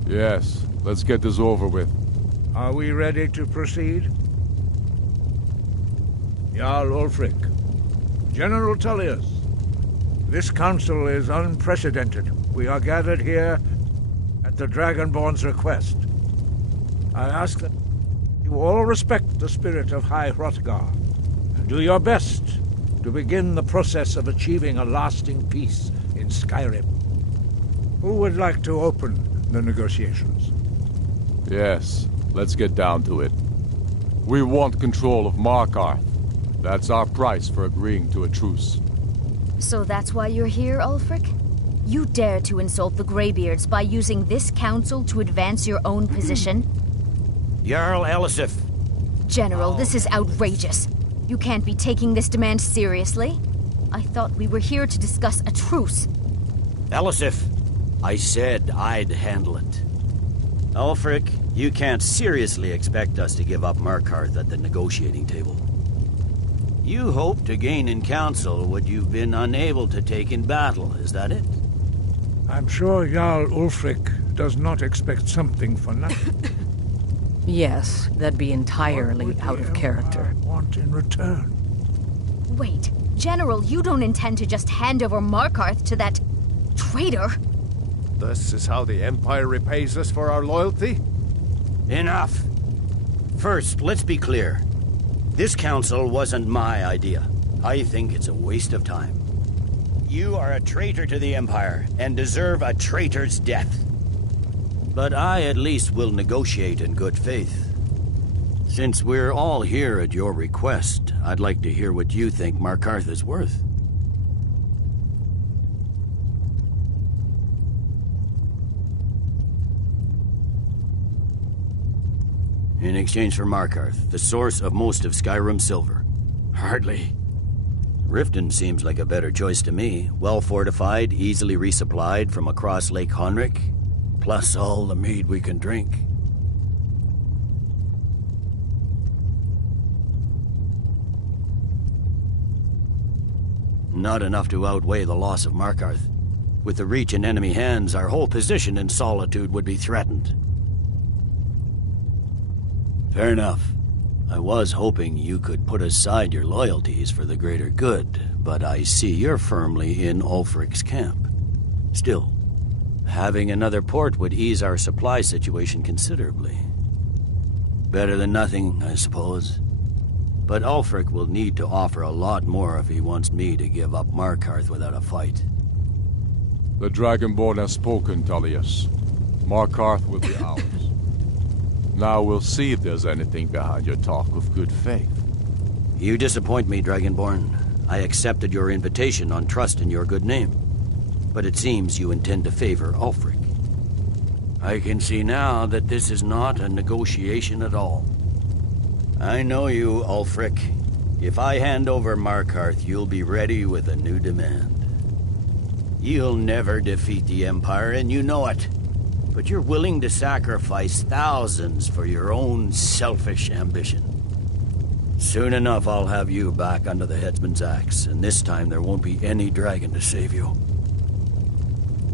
Yes, let's get this over with. Are we ready to proceed? Jarl Ulfric, General Tullius, this council is unprecedented. We are gathered here at the Dragonborn's request. I ask that you all respect the spirit of High Hrothgar do your best to begin the process of achieving a lasting peace in Skyrim. Who would like to open the negotiations? Yes, let's get down to it. We want control of Markarth. That's our price for agreeing to a truce. So that's why you're here, Ulfric? You dare to insult the Greybeards by using this council to advance your own position? Jarl Elisif. General, this is outrageous. You can't be taking this demand seriously. I thought we were here to discuss a truce. Elisif, I said I'd handle it. Ulfric, you can't seriously expect us to give up Markarth at the negotiating table. You hope to gain in council what you've been unable to take in battle, is that it? I'm sure Jarl Ulfric does not expect something for nothing. Yes, that'd be entirely out of character. Want in return? Wait, General, you don't intend to just hand over Markarth to that traitor? This is how the Empire repays us for our loyalty? Enough. First, let's be clear. This council wasn't my idea. I think it's a waste of time. You are a traitor to the Empire and deserve a traitor's death. But I at least will negotiate in good faith. Since we're all here at your request, I'd like to hear what you think Markarth is worth. In exchange for Markarth, the source of most of Skyrim's silver. Hardly. Riften seems like a better choice to me. Well fortified, easily resupplied from across Lake Honric, plus all the mead we can drink. Not enough to outweigh the loss of Markarth. With the Reach in enemy hands, our whole position in Solitude would be threatened. Fair enough. I was hoping you could put aside your loyalties for the greater good, but I see you're firmly in Ulfric's camp. Still, having another port would ease our supply situation considerably. Better than nothing, I suppose. But Ulfric will need to offer a lot more if he wants me to give up Markarth without a fight. The Dragonborn has spoken, Tullius. Markarth will be ours. Now we'll see if there's anything behind your talk of good faith. You disappoint me, Dragonborn. I accepted your invitation on trust in your good name. But it seems you intend to favor Ulfric. I can see now that this is not a negotiation at all. I know you, Ulfric. If I hand over Markarth, you'll be ready with a new demand. You'll never defeat the Empire, and you know it. But you're willing to sacrifice thousands for your own selfish ambition. Soon enough, I'll have you back under the headsman's axe, and this time there won't be any dragon to save you.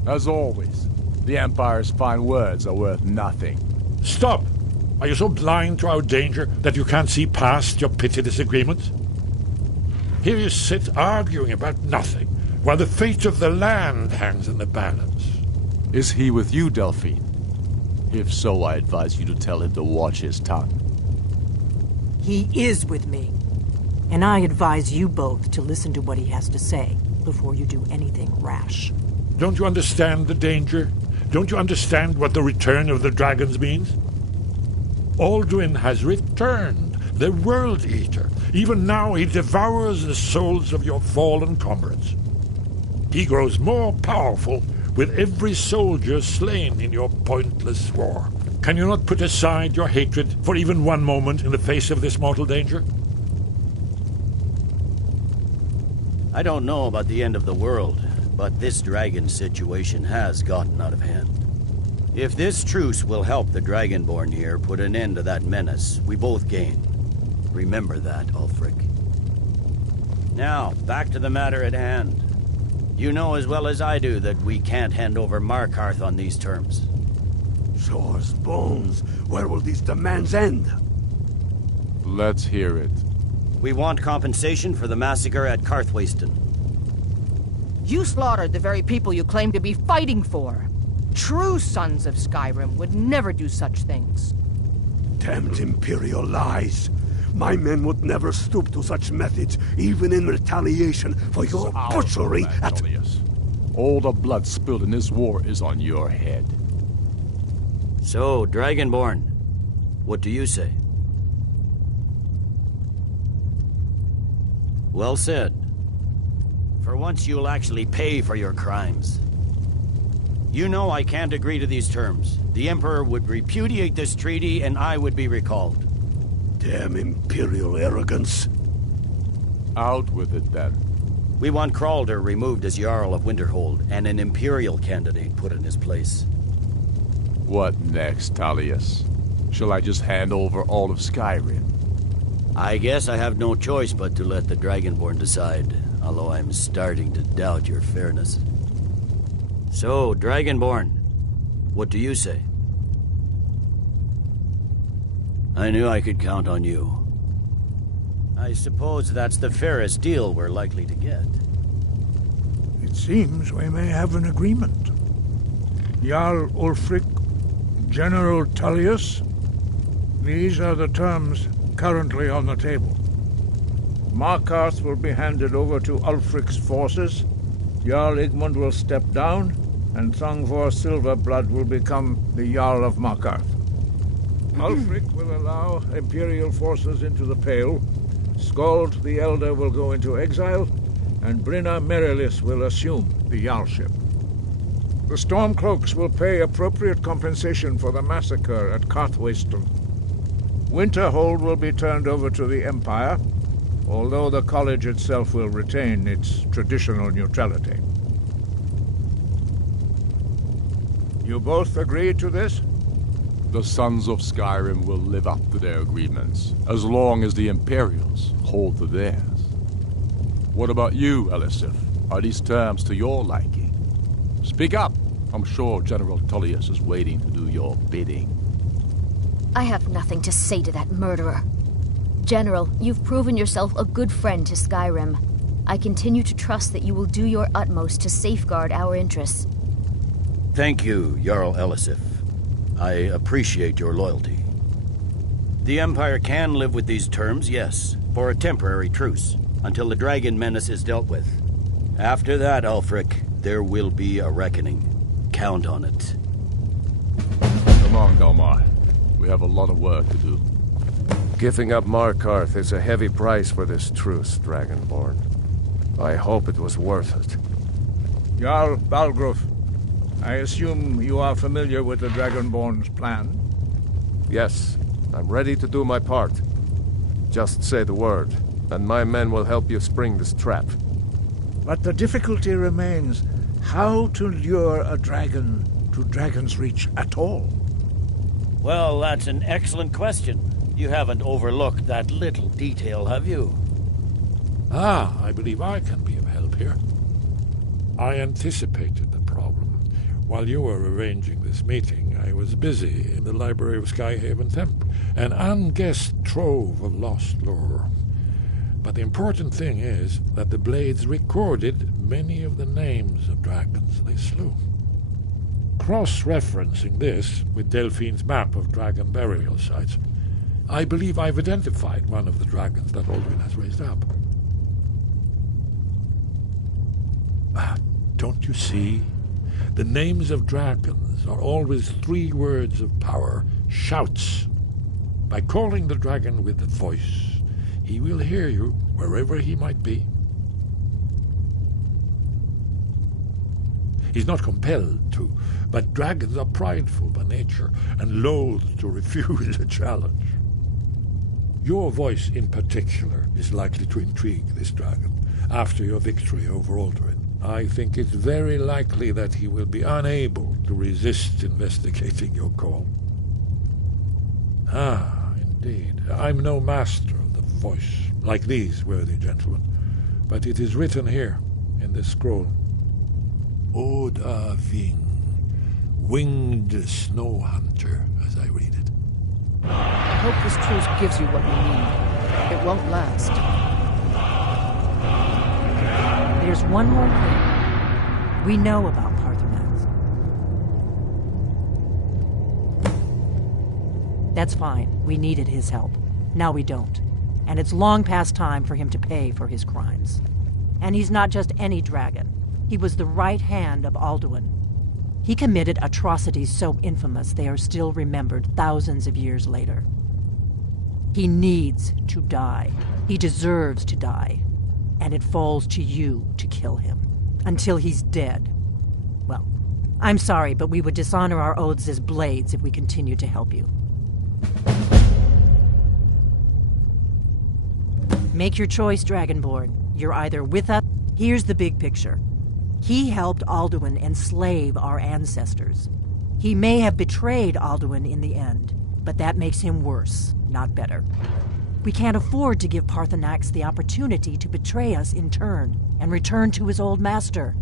As always, the Empire's fine words are worth nothing. Stop! Are you so blind to our danger that you can't see past your petty disagreements? Here you sit arguing about nothing, while the fate of the land hangs in the balance. Is he with you, Delphine? If so, I advise you to tell him to watch his tongue. He is with me. And I advise you both to listen to what he has to say before you do anything rash. Don't you understand the danger? Don't you understand what the return of the dragons means? Alduin has returned, the World Eater. Even now he devours the souls of your fallen comrades. He grows more powerful with every soldier slain in your pointless war. Can you not put aside your hatred for even one moment in the face of this mortal danger? I don't know about the end of the world, but this dragon situation has gotten out of hand. If this truce will help the Dragonborn here put an end to that menace, we both gain. Remember that, Ulfric. Now, back to the matter at hand. You know as well as I do that we can't hand over Markarth on these terms. Shores, bones, where will these demands end? Let's hear it. We want compensation for the massacre at Karthwasten. You slaughtered the very people you claim to be fighting for. True sons of Skyrim would never do such things. Damned Imperial lies. My men would never stoop to such methods, even in retaliation for your butchery at... Tullius. All the blood spilled in this war is on your head. So, Dragonborn, what do you say? Well said. For once you'll actually pay for your crimes. You know I can't agree to these terms. The Emperor would repudiate this treaty and I would be recalled. Damn Imperial arrogance. Out with it, then. We want Kralder removed as Jarl of Winterhold and an Imperial candidate put in his place. What next, Tullius? Shall I just hand over all of Skyrim? I guess I have no choice but to let the Dragonborn decide, although I'm starting to doubt your fairness. So, Dragonborn, what do you say? I knew I could count on you. I suppose that's the fairest deal we're likely to get. It seems we may have an agreement. Jarl Ulfric, General Tullius, these are the terms currently on the table. Markarth will be handed over to Ulfric's forces, Jarl Igmund will step down, and Thongvor Silverblood will become the Jarl of Markarth. Ulfric will allow Imperial forces into the Pale, Skald the Elder will go into exile, and Brinna Merilis will assume the Jarlship. The Stormcloaks will pay appropriate compensation for the massacre at Karthwasten. Winterhold will be turned over to the Empire, although the college itself will retain its traditional neutrality. You both agree to this? The Sons of Skyrim will live up to their agreements, as long as the Imperials hold to theirs. What about you, Elisif? Are these terms to your liking? Speak up! I'm sure General Tullius is waiting to do your bidding. I have nothing to say to that murderer. General, you've proven yourself a good friend to Skyrim. I continue to trust that you will do your utmost to safeguard our interests. Thank you, Jarl Elisif. I appreciate your loyalty. The Empire can live with these terms, yes, for a temporary truce, until the dragon menace is dealt with. After that, Ulfric, there will be a reckoning. Count on it. Come on, Dalmar. We have a lot of work to do. Giving up Markarth is a heavy price for this truce, Dragonborn. I hope it was worth it. Jarl Balgruf, I assume you are familiar with the Dragonborn's plan? Yes, I'm ready to do my part. Just say the word, and my men will help you spring this trap. But the difficulty remains how to lure a dragon to Dragon's Reach at all. Well, that's an excellent question. You haven't overlooked that little detail, have you? I believe I can be of help here. I anticipated the problem. While you were arranging this meeting, I was busy in the library of Skyhaven Temp, an unguessed trove of lost lore. But the important thing is that the Blades recorded many of the names of dragons they slew. Cross-referencing this with Delphine's map of dragon burial sites, I believe I've identified one of the dragons that Aldrin has raised up. Don't you see? The names of dragons are always 3 words of power, shouts. By calling the dragon with the voice, he will hear you wherever he might be. He's not compelled to, but dragons are prideful by nature and loath to refuse a challenge. Your voice in particular is likely to intrigue this dragon after your victory over Aldrin. I think it's very likely that he will be unable to resist investigating your call. Indeed. I'm no master of the voice, like these worthy gentlemen, but it is written here in this scroll. Oda Ving, winged snow hunter, as I read it. I hope this truce gives you what you need. It won't last. There's one more thing. We know about Parthenax. That's fine. We needed his help. Now we don't. and it's long past time for him to pay for his crimes. And he's not just any dragon. He was the right hand of Alduin. He committed atrocities so infamous they are still remembered thousands of years later. He needs to die. He deserves to die. And it falls to you to kill him. Until he's dead. Well, I'm sorry, but we would dishonor our oaths as blades if we continued to help you. Make your choice, Dragonborn. You're either with us... Here's the big picture. He helped Alduin enslave our ancestors. He may have betrayed Alduin in the end, but that makes him worse, not better. We can't afford to give Paarthurnax the opportunity to betray us in turn and return to his old master.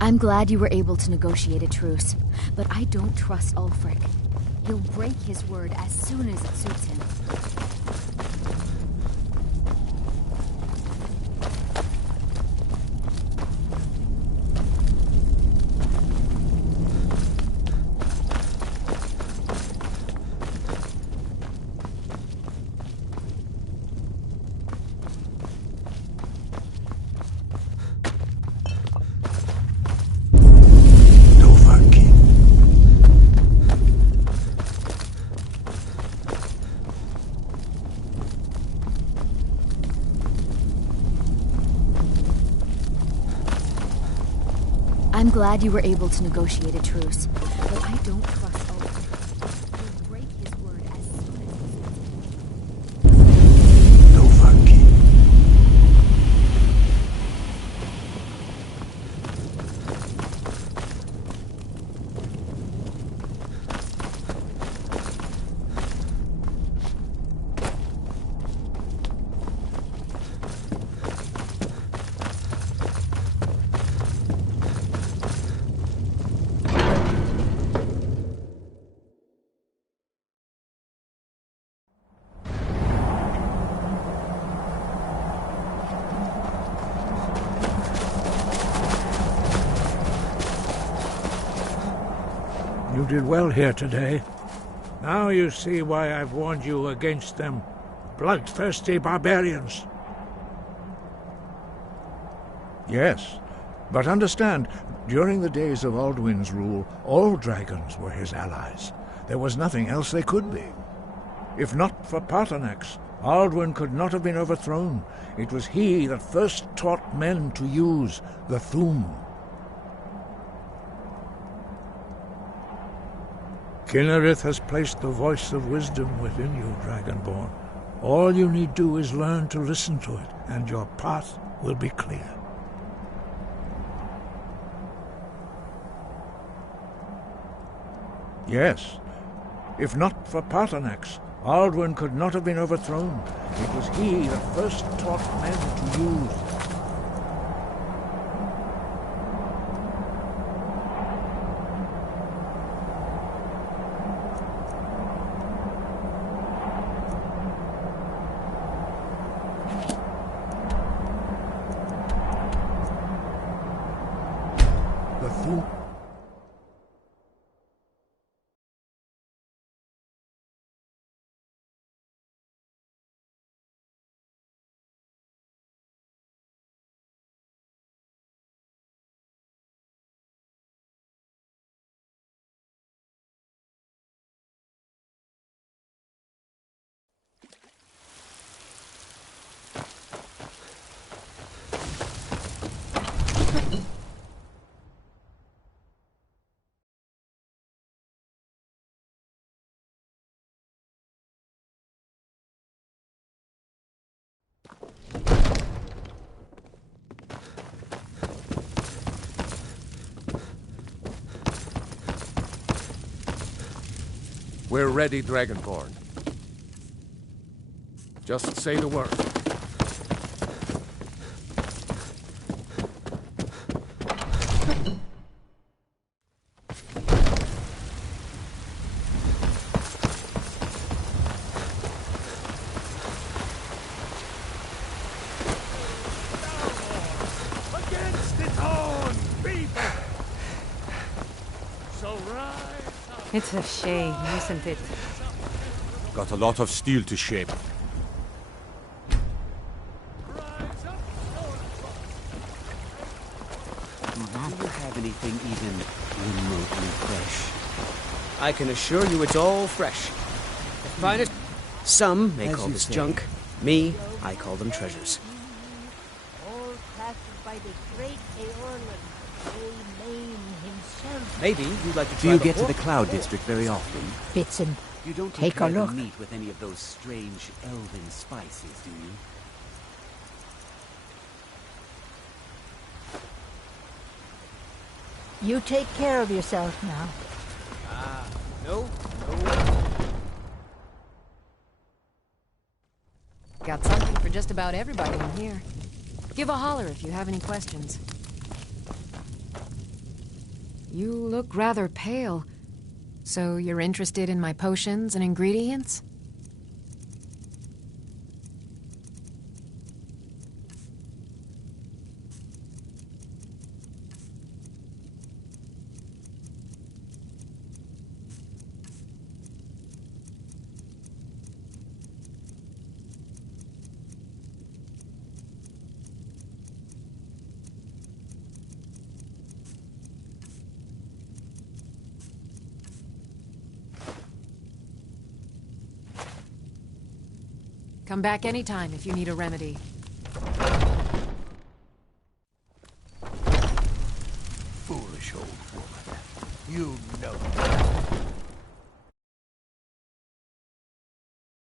I'm glad you were able to negotiate a truce, but I don't trust Ulfric. He'll break his word as soon as it suits him. I'm glad you were able to negotiate a truce, but I don't trust Ulfric. He'll break his word as soon as he suits him. Dovahkiin. You did well here today. Now you see why I've warned you against them bloodthirsty barbarians. Yes, but understand, during the days of Alduin's rule, all dragons were his allies. There was nothing else they could be. If not for Paarthurnax, Alduin could not have been overthrown. It was he that first taught men to use the Thu'um. Kynareth has placed the voice of wisdom within you, Dragonborn. All you need do is learn to listen to it, and your path will be clear. Yes. If not for Paarthurnax, Alduin could not have been overthrown. It was he that first taught men to use the Thu'um. We're ready, Dragonborn. Just say the word. Against it all! It's a shame, isn't it? Got a lot of steel to shape. Do you have anything even remotely fresh? I can assure you it's all fresh. The finest. Some may call this junk. Me, I call them treasures. All crafted by the great Aorlan, Main himself. Maybe you'd like to try. Do you get to the Cloud District very often? Bitsin. You don't take a look. Meat with any of those strange elven spices, do you? You take care of yourself now. No. Got something for just about everybody in here. Give a holler if you have any questions. You look rather pale. So you're interested in my potions and ingredients? Come back anytime if you need a remedy. Foolish old woman. You know.